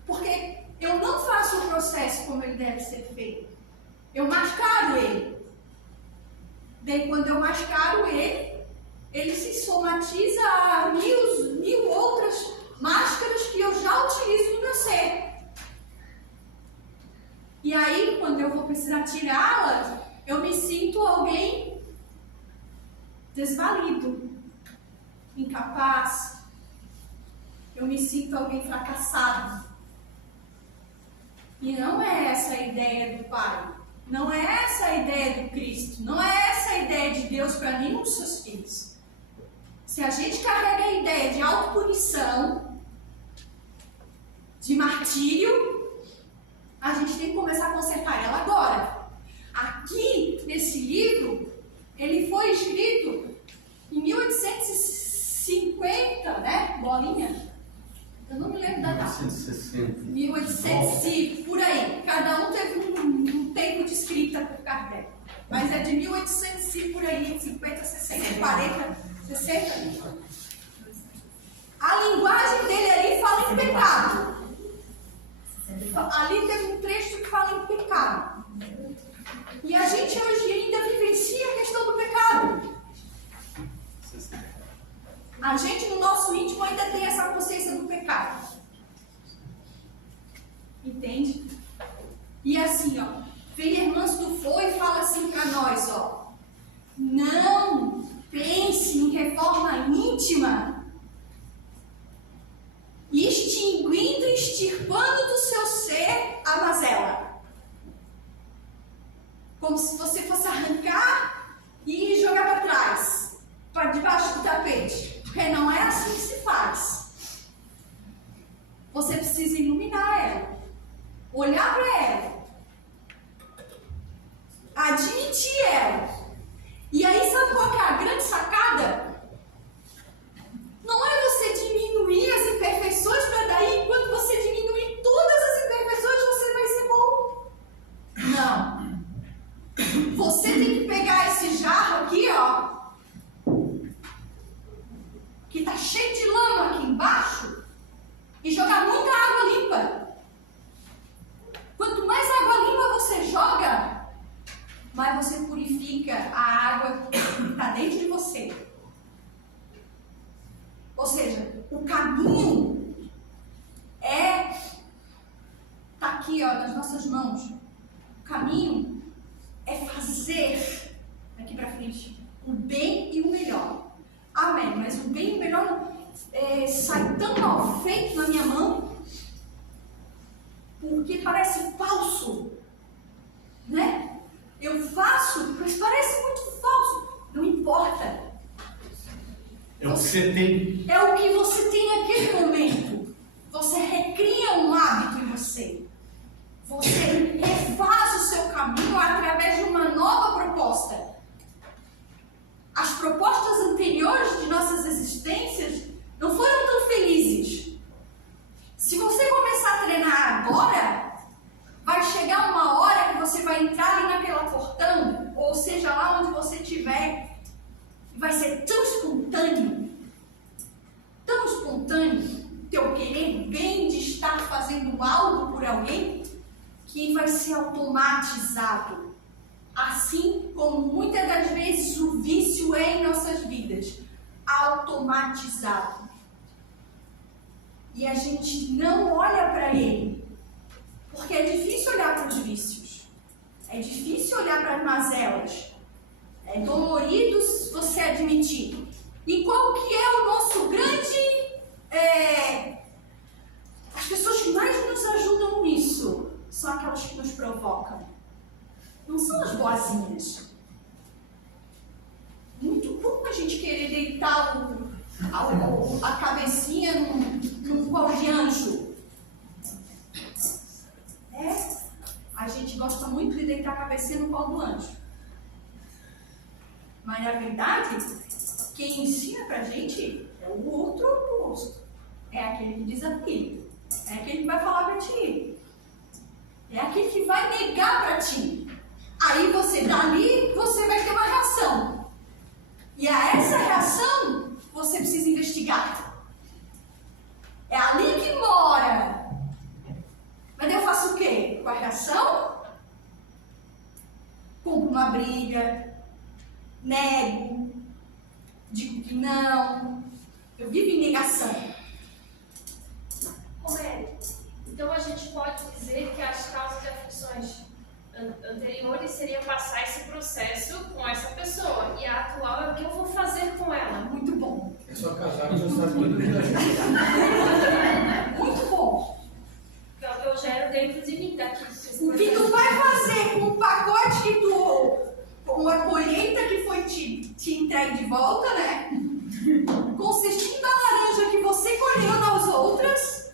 Porque eu não faço o processo como ele deve ser feito. Eu mascaro ele. Daí quando eu mascaro ele se somatiza a mil outras máscaras que eu já utilizo no meu ser. E aí, quando eu vou precisar tirá-las, eu me sinto alguém desvalido, incapaz. Eu me sinto alguém fracassado. E não é essa a ideia do Pai. Não é essa a ideia do Cristo. Não é essa a ideia de Deus para nenhum dos seus filhos. Se a gente carrega a ideia de autopunição, de martírio, a gente tem que começar a consertar ela agora. Aqui, nesse livro, ele foi escrito em 1850, né? Bolinha? Eu não me lembro da data. 1860. 1800, por aí. Cada um teve um tempo de escrita por Kardec. Mas é de 1800 e por aí, 50, 60, 40, 60. A linguagem dele ali fala em pecado. Ali teve um trecho que fala em pecado. E a gente hoje ainda vivencia a questão do pecado. A gente no nosso íntimo ainda tem essa consciência do pecado. Entende? E assim, ó, vem Irmãs do Foi e fala assim para nós, ó. Não pense em reforma íntima, extinguindo e extirpando do seu ser a mazela. Como se você fosse arrancar e jogar para trás, para debaixo do tapete. Porque não é assim que se faz. Você precisa iluminar ela, olhar para ela, admitir ela. E aí, sabe qual que é a grande sacada? Não é você diminuir as imperfeições para daí, quando você diminuir todas as imperfeições, você vai ser bom. Não. Você tem que pegar esse jarro aqui, ó, que está cheio de lama aqui embaixo, e jogar muita água limpa. Quanto mais água limpa você joga, mais você purifica a água que está dentro de você. Ou seja, o caminho está aqui, ó, nas nossas mãos. O caminho é fazer daqui para frente o bem e o melhor. Amém. Mas o bem e o melhor sai tão mal feito na minha mão, porque parece falso, né? Eu faço, mas parece muito falso. Não importa. É o que você tem. É o que você tem naquele momento. cria um hábito em você. Você refaz o seu caminho através de uma nova proposta. As propostas anteriores de nossas existências não foram tão felizes. Se você começar a treinar agora, vai chegar uma hora que você vai entrar ali naquela portão, ou seja, lá onde você estiver, e vai ser tão espontâneo, teu querer bem de estar fazendo algo por alguém, que vai ser automatizado. Assim como muitas das vezes o vício é em nossas vidas, automatizado. E a gente não olha para ele, porque é difícil olhar para os vícios, é difícil olhar para as mazelas, é dolorido você admitir. E qual que é o nosso grande... As pessoas que mais nos ajudam nisso são aquelas que nos provocam. Não são as boazinhas. Muito pouco a gente querer deitar a cabecinha num colo de anjo. A gente gosta muito de deitar a cabecinha no colo do anjo. Mas na verdade, quem ensina pra gente é o outro oposto. É aquele que desafia. É aquele que vai falar pra ti. É aquele que vai negar pra ti. Aí você dali, você vai ter uma reação. E a essa reação, você precisa investigar. É ali que mora. Mas eu faço o quê? Com a reação? Compro uma briga, nego, digo que não. Eu vivo em negação. Então a gente pode dizer que as causas de aflições anteriores seria passar esse processo com essa pessoa, e a atual é o que eu vou fazer com ela. Muito bom. É só casar que já sabe tudo da gente. Muito bom. Que é o que eu gero dentro de mim daqui. O que tu vai fazer com o pacote que tu... com a colheita que foi te entregue de volta, né? Com o cestinho da laranja que você colheu nas outras,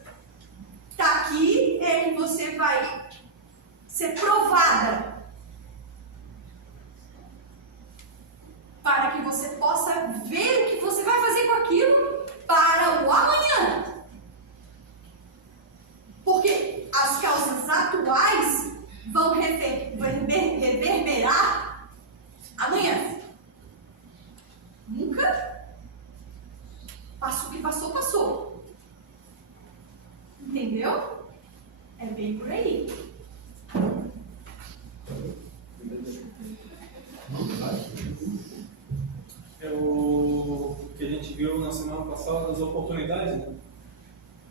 tá aqui, é que você vai ser provada. Para que você possa ver o que você vai fazer com aquilo para o amanhã. Porque as causas atuais vão reverberar amanhã. Nunca passa o que passou, passou. Entendeu? É bem por aí. É o que a gente viu na semana passada das oportunidades, né?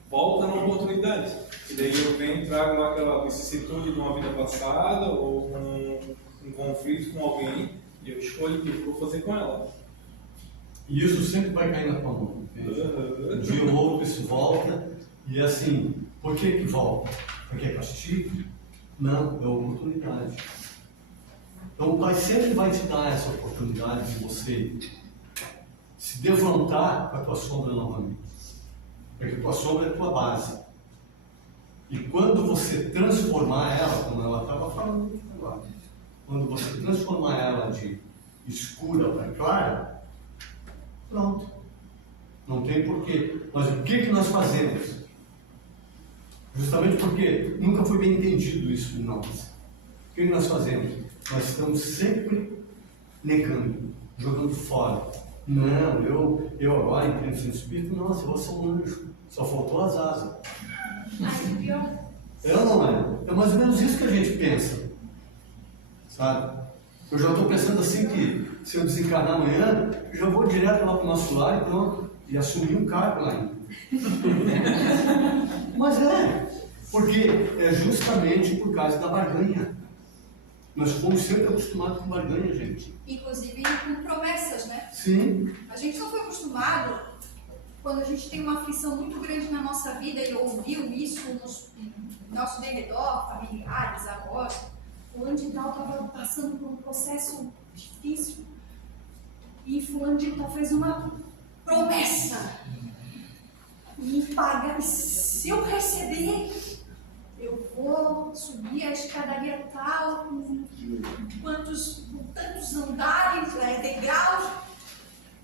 Volta na oportunidade. E daí eu venho e trago aquela vicissitude de uma vida passada ou um conflito com alguém e eu escolho o que eu vou fazer com ela. E isso sempre vai cair na tua mão. Um dia ou outro isso volta. E assim, por que volta? Porque é castigo? Não, é oportunidade. Então o Pai sempre vai te dar essa oportunidade de você se defrontar com a tua sombra novamente. Porque a tua sombra é a tua base. E quando você transformar ela, como ela estava falando agora, quando você transformar ela de escura para clara, pronto. Não tem porquê. Mas o que nós fazemos? Justamente porque nunca foi bem entendido isso em nós. O que nós fazemos? Nós estamos sempre negando, jogando fora. Não, eu agora entendo o Espírito, nossa, eu sou um anjo. Só faltou as asas. É ou não é? É mais ou menos isso que a gente pensa. Sabe? Eu já estou pensando assim que se eu desencarnar amanhã, eu já vou direto lá para o nosso lar e pronto. E assumir um cargo lá ainda. Mas porque é justamente por causa da barganha. Nós fomos sempre acostumados com barganha, gente. Inclusive com promessas, né? Sim. A gente só foi acostumado quando a gente tem uma aflição muito grande na nossa vida e ouviu isso no nosso derredor, familiares, avós. Fulano de tal estava passando por um processo difícil e fulano de tal fez uma promessa. me pagar. Se eu receber, eu vou subir a escadaria tal, com tantos andares, degraus,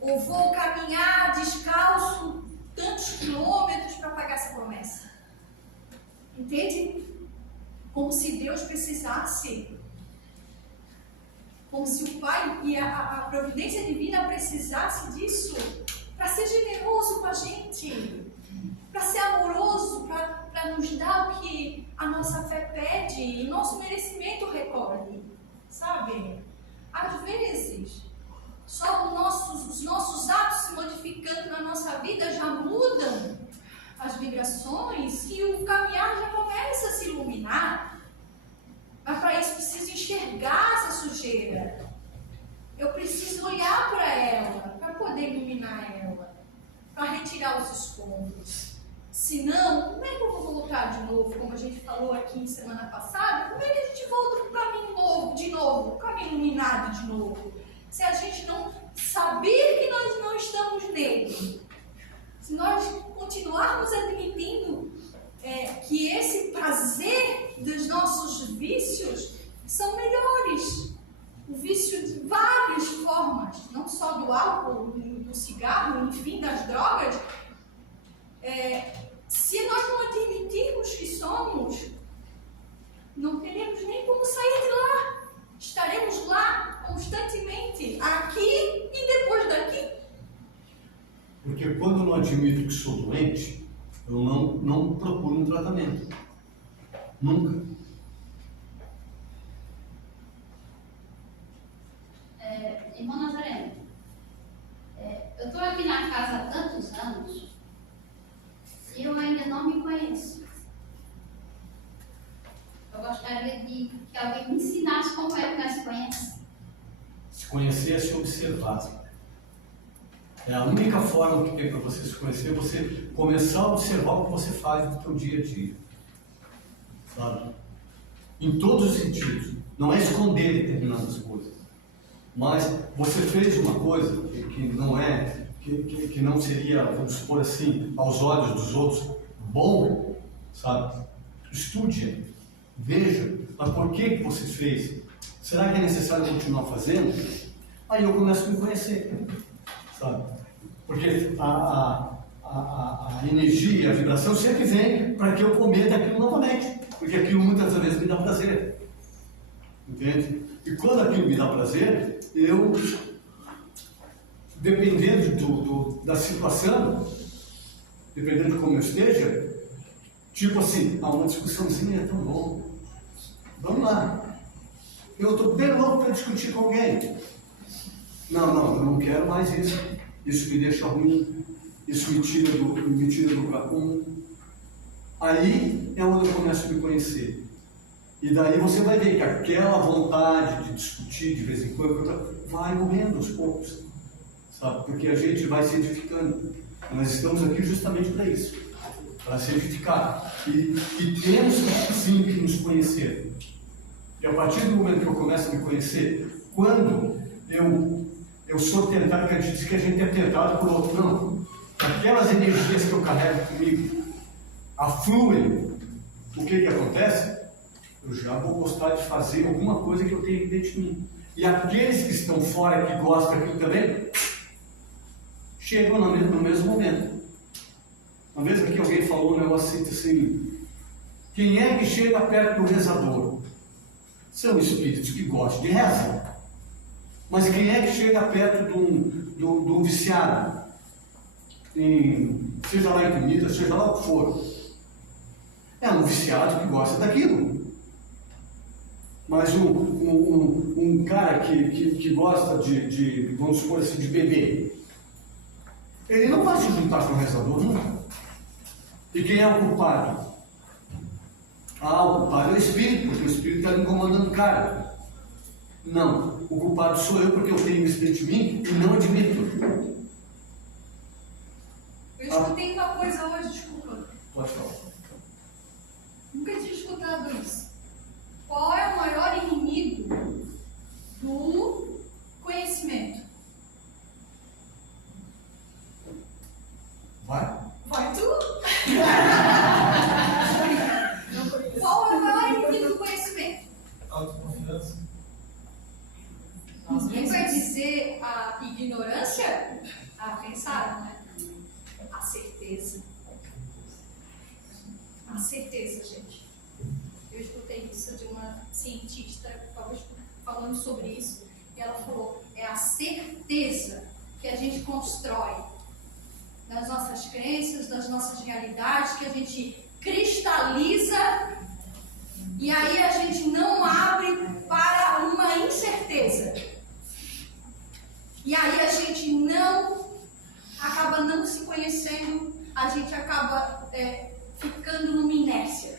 ou vou caminhar descalço tantos quilômetros para pagar essa promessa. Entende? Como se Deus precisasse, como se o Pai e a providência divina precisasse disso para ser generoso com a gente, para ser amoroso, para nos dar o que a nossa fé pede e nosso merecimento recolhe, sabe? Às vezes, só os nossos atos se modificando na nossa vida já mudam as vibrações e o caminhar já começa a se iluminar. Mas para isso preciso enxergar essa sujeira. Eu preciso olhar para ela, para poder iluminar ela, para retirar os escombros. Senão, como é que eu vou voltar de novo, como a gente falou aqui semana passada? Como é que a gente volta para o caminho novo, de novo, o caminho iluminado de novo? Se a gente não saber que nós não estamos nele, se nós continuarmos admitindo que esse prazer dos nossos vícios são melhores, o vício de várias formas, não só do álcool, do cigarro, enfim, das drogas, se nós não admitirmos que somos, não teremos nem como sair de lá, estaremos lá constantemente, aqui e depois daqui. Porque quando eu não admito que sou doente, eu não procuro um tratamento. Nunca. Irmão Nazareno, eu estou aqui na casa há tantos anos e eu ainda não me conheço. Eu gostaria de que alguém me ensinasse como é que nós se conhece. Se conhecer é se observar. É a única forma que tem para você se conhecer, você começar a observar o que você faz no seu dia a dia. Sabe? Em todos os sentidos. Não é esconder determinadas coisas. Mas você fez uma coisa que não é, que não seria, vamos supor assim, aos olhos dos outros, bom, sabe? Estude, veja, mas por que você fez? Será que é necessário continuar fazendo? Aí eu começo a me conhecer, sabe? Porque a energia, a vibração sempre vem para que eu cometa aquilo novamente, porque aquilo muitas vezes me dá prazer, entende? E quando aquilo me dá prazer, eu, dependendo da situação, dependendo de como eu esteja, tipo assim, uma discussãozinha é tão bom, vamos lá, eu estou bem louco para discutir com alguém, não, eu não quero mais isso me deixa ruim, isso me tira do capum. Aí é onde eu começo a me conhecer. E daí você vai ver que aquela vontade de discutir de vez em quando vai morrendo aos poucos, sabe? Porque a gente vai se edificando. Nós estamos aqui justamente para isso, para se edificar. E temos sim que nos conhecer. E a partir do momento que eu começo a me conhecer, quando eu sou tentado, que a gente diz que a gente é tentado por outro, não. Aquelas energias que eu carrego comigo afluem, o que acontece? Eu já vou gostar de fazer alguma coisa que eu tenho dentro de mim. E aqueles que estão fora, que gostam daquilo também, chegam no mesmo momento. Uma vez aqui alguém falou um negócio assim, quem é que chega perto do rezador? São espíritos que gostam de reza. Mas quem é que chega perto de um viciado? Seja lá em comida, seja lá o que for. É um viciado que gosta daquilo. Mas um cara que gosta vamos supor assim, de beber, ele não vai se juntar com o rezador nunca. E quem é o culpado? O culpado é o espírito, porque o espírito está me incomodando o cara. Não, o culpado sou eu porque eu tenho isso dentro de mim e não admito. Eu escutei uma coisa hoje, desculpa. Pode falar. Nunca tinha escutado isso. Qual é o maior inimigo do conhecimento? Vai. Vai tu? pensaram, né? A certeza. A certeza, gente. Eu escutei isso de uma cientista que estava falando sobre isso, e ela falou, é a certeza que a gente constrói das nossas crenças, das nossas realidades, que a gente cristaliza, e aí a gente não abre para uma incerteza. E aí a gente acaba não se conhecendo, a gente acaba ficando numa inércia.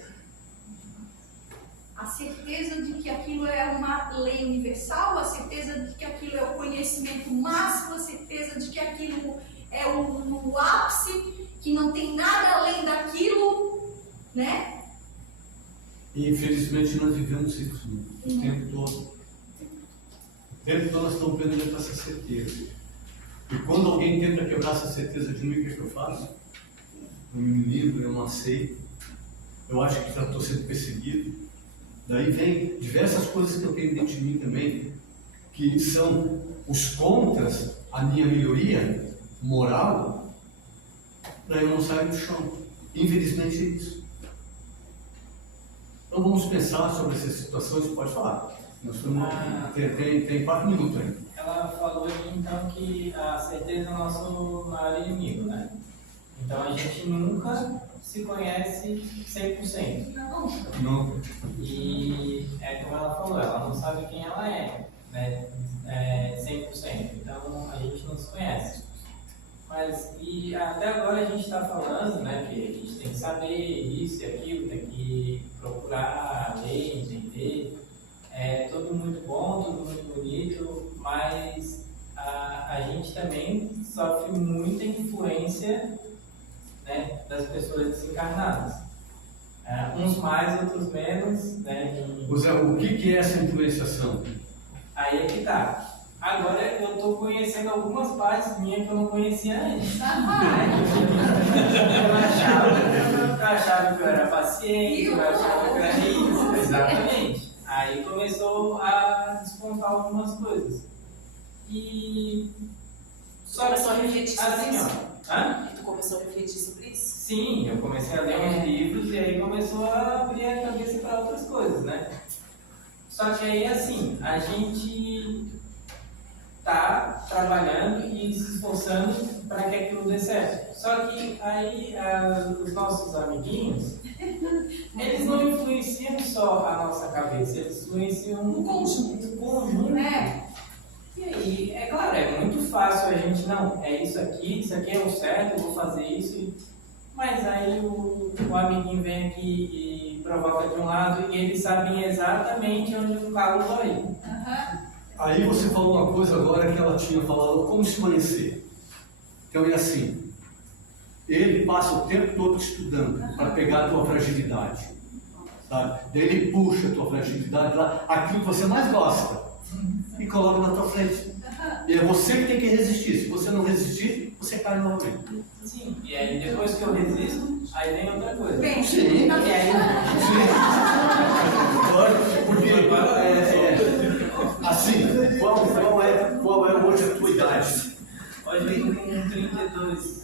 A certeza de que aquilo é uma lei universal, a certeza de que aquilo é o conhecimento máximo, a certeza de que aquilo é o ápice, que não tem nada além daquilo, né? E infelizmente nós vivemos isso o tempo todo. O tempo todo nós estamos perdendo essa certeza. E quando alguém tenta quebrar essa certeza de mim, o que eu faço? Eu me livro, eu não aceito. Eu acho que já estou sendo perseguido. Daí vem diversas coisas que eu tenho dentro de mim também, que são os contras à minha melhoria moral, daí eu não saio do chão. Infelizmente é isso. Então vamos pensar sobre essas situações, pode falar. Nós estamos, tem 4 minutos ainda. Ela falou aqui então que a certeza é o nosso maior inimigo, né? Então a gente nunca se conhece 100%. Não. E é como ela falou, ela não sabe quem ela é, né? 100%. Então a gente não se conhece. Mas e até agora a gente está falando, né, que a gente tem que saber isso e aquilo, tem que procurar ler, entender. É tudo muito bom, tudo muito bonito, mas a gente também sofre muita influência, né, das pessoas desencarnadas. Uns mais, outros menos, né? Zé, o que é essa influenciação? Aí é que tá. Agora eu estou conhecendo algumas partes minhas que eu não conhecia antes. Eu achava que eu era paciente, eu achava que eu era isso. Exatamente. Aí começou a despontar algumas coisas. E só Começou a refletir sobre assim, isso? Hã? Tu começou a refletir sobre isso? Sim, eu comecei a ler uns livros e aí começou a abrir a cabeça para outras coisas, né? Só que aí, assim, a gente tá trabalhando e se esforçando para que aquilo dê certo. Só que aí os nossos amiguinhos, eles não influenciam só a nossa cabeça, eles influenciam o conjunto, né? E aí, é claro, é muito fácil a gente, não, é isso aqui é o certo, eu vou fazer isso. Mas aí o amiguinho vem aqui e provoca de um lado e eles sabem exatamente onde o calo vai. Aí você falou uma coisa agora que ela tinha falado, como se conhecer. Então é assim, ele passa o tempo todo estudando para pegar a tua fragilidade. Sabe? Daí ele puxa a tua fragilidade lá, aquilo que você mais gosta, e coloca na tua frente. E é você que tem que resistir. Se você não resistir, você cai novamente. Sim, e aí depois que eu resisto, aí vem outra coisa. Sim. E aí, porque assim, qual é hoje a tua idade? hoje eu tenho 32.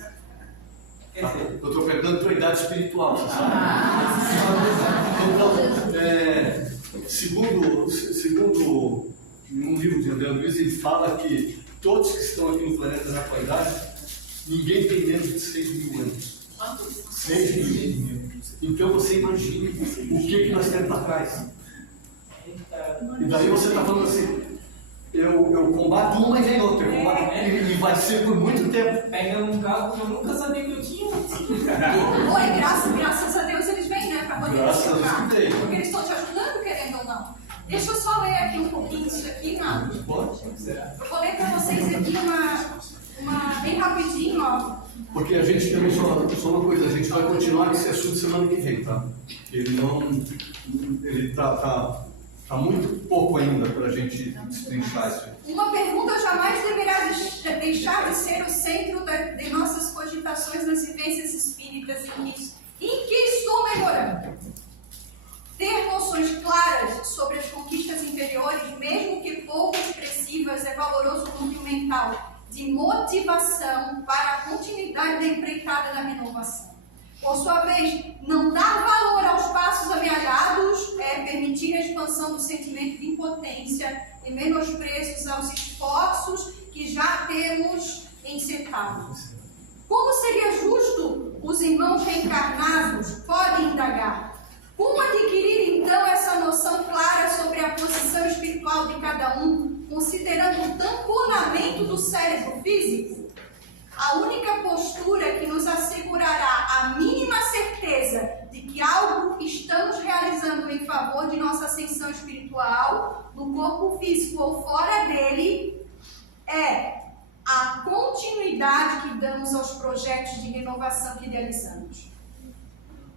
Quer dizer, Eu estou perguntando a tua idade espiritual, você sabe? Então, segundo um livro de André Luiz, ele fala que todos que estão aqui no planeta na atualidade, ninguém tem menos de 6 mil anos. 6 mil. Então você imagina o que nós temos para trás. E daí você está falando assim, eu combato uma e vem outra, e vai ser por muito tempo. pega um carro que eu nunca sabia que eu tinha. Oi, graças a Deus eles vêm, né? Para poder Graças a Deus explicar. que tem. Porque eles estão te ajudando, querendo ou não. Deixa eu só ler aqui um pouquinho disso aqui, Nando. Eu vou ler para vocês aqui uma bem rapidinho, ó. Porque a gente também, só uma coisa, a gente vai continuar esse assunto semana que vem, tá? Ele tá muito pouco ainda para a gente destrinchar isso. Uma pergunta jamais deverá deixar de ser o centro de nossas cogitações nas vivências espíritas em que estou melhorando. Ter noções claras sobre as conquistas interiores, mesmo que pouco expressivas, é valoroso cunho mental de motivação para a continuidade da empreitada da renovação. Por sua vez, não dar valor aos passos amealhados é permitir a expansão do sentimento de impotência e menosprezos aos esforços que já temos encetados. Como seria justo os irmãos reencarnados podem indagar? Como adquirir então essa noção clara sobre a posição espiritual de cada um, considerando o tamponamento do cérebro físico? A única postura que nos assegurará a mínima certeza de que algo estamos realizando em favor de nossa ascensão espiritual, no corpo físico ou fora dele, é a continuidade que damos aos projetos de renovação que idealizamos.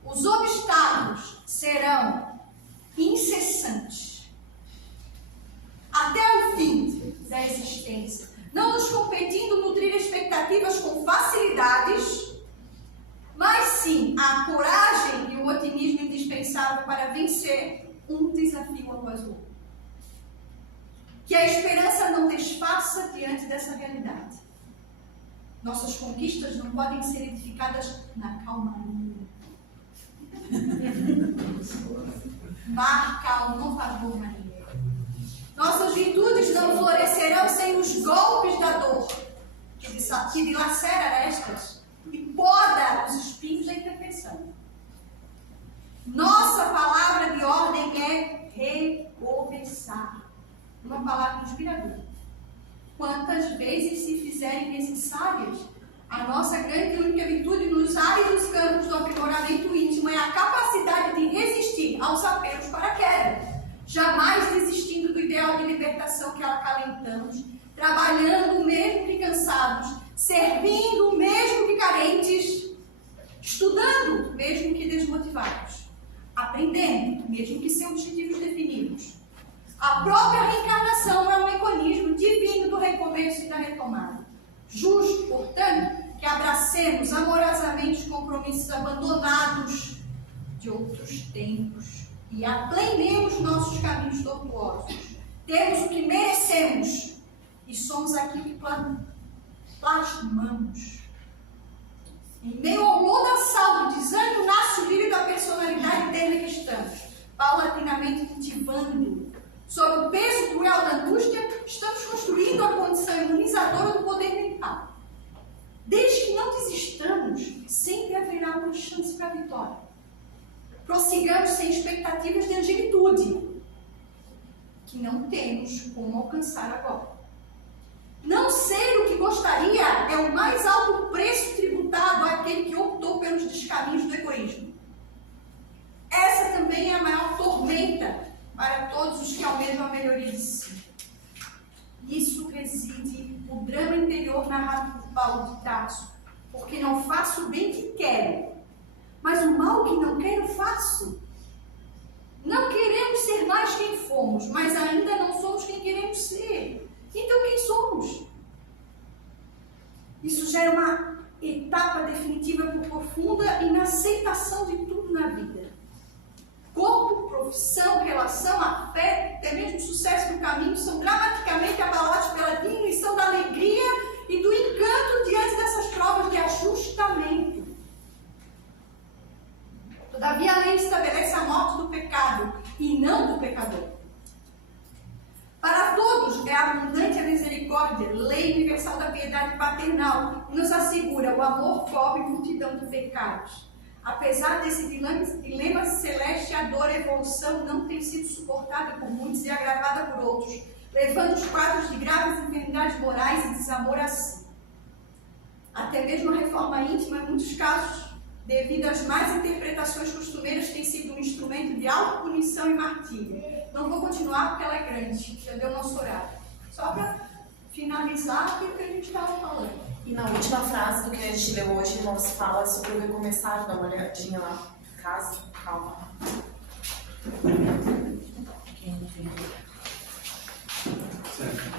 Os obstáculos serão incessantes até o fim da existência, não nos competindo nutrir expectativas com facilidades, mas sim a coragem e o otimismo indispensável para vencer um desafio após o outro. Que a esperança não desfaça diante dessa realidade. Nossas conquistas não podem ser edificadas na calmaria. Mar calmo, não favor, Maria. Nossas virtudes não florescerão sem os golpes da dor, que dilacera estas e poda os espinhos da imperfeição. Nossa palavra de ordem é recomeçar. Uma palavra inspiradora. Quantas vezes se fizerem necessárias, a nossa grande e única virtude nos áridos campos do aprimoramento íntimo é a capacidade de resistir aos apelos para a queda, jamais desistindo do ideal de libertação que acalentamos, trabalhando mesmo que cansados, servindo mesmo que carentes, estudando mesmo que desmotivados, aprendendo mesmo que sem objetivos definidos. A própria reencarnação é um mecanismo divino do recomeço e da retomada. Justo, portanto, que abracemos amorosamente os compromissos abandonados de outros tempos e aplenemos nossos caminhos tortuosos. Temos o que merecemos e somos aquilo que plasmamos. Em meio ao lodaçal do desânimo nasce o lírio da personalidade dele que estamos, paulatinamente cultivando. Sob o peso cruel da angústia, estamos construindo a condição imunizadora do poder mental. Desde que não desistamos, sempre haverá uma chance para a vitória. Prossigamos sem expectativas de angelitude, que não temos como alcançar agora. Não ser o que gostaria é o mais alto preço tributado àquele que optou pelos descaminhos do egoísmo. Essa também é a maior tormenta para todos os que almejam a melhoria de si. Nisso reside o drama interior narrado por Paulo de Tarso, porque não faço o bem que quero, mas o mal que não quero faço. Não queremos ser mais quem fomos, mas ainda não somos quem queremos ser. Então quem somos? Isso gera uma etapa definitiva por profunda inaceitação de tudo na vida. Corpo, profissão, relação, afeto, até mesmo sucesso no caminho são dramaticamente abalados pela diminuição da alegria e do encanto diante dessas provas de ajustamento. Todavia, a lei estabelece a morte do pecado e não do pecador. Para todos é abundante a misericórdia, lei universal da piedade paternal, que nos assegura o amor cobre multidão de pecados. Apesar desse dilema celeste, a dor e a evolução não tem sido suportada por muitos e agravada por outros, levando os quadros de graves enfermidades morais e desamor a si. Até mesmo a reforma íntima, em muitos casos, devido às más interpretações costumeiras, tem sido um instrumento de autopunição e martírio. Não vou continuar porque ela é grande, já deu nosso horário. Só para finalizar aquilo que a gente estava falando. E na última frase do que a gente leu hoje, nós fala sobre o recomeçar, dá uma olhadinha lá. Caso, calma. Certo.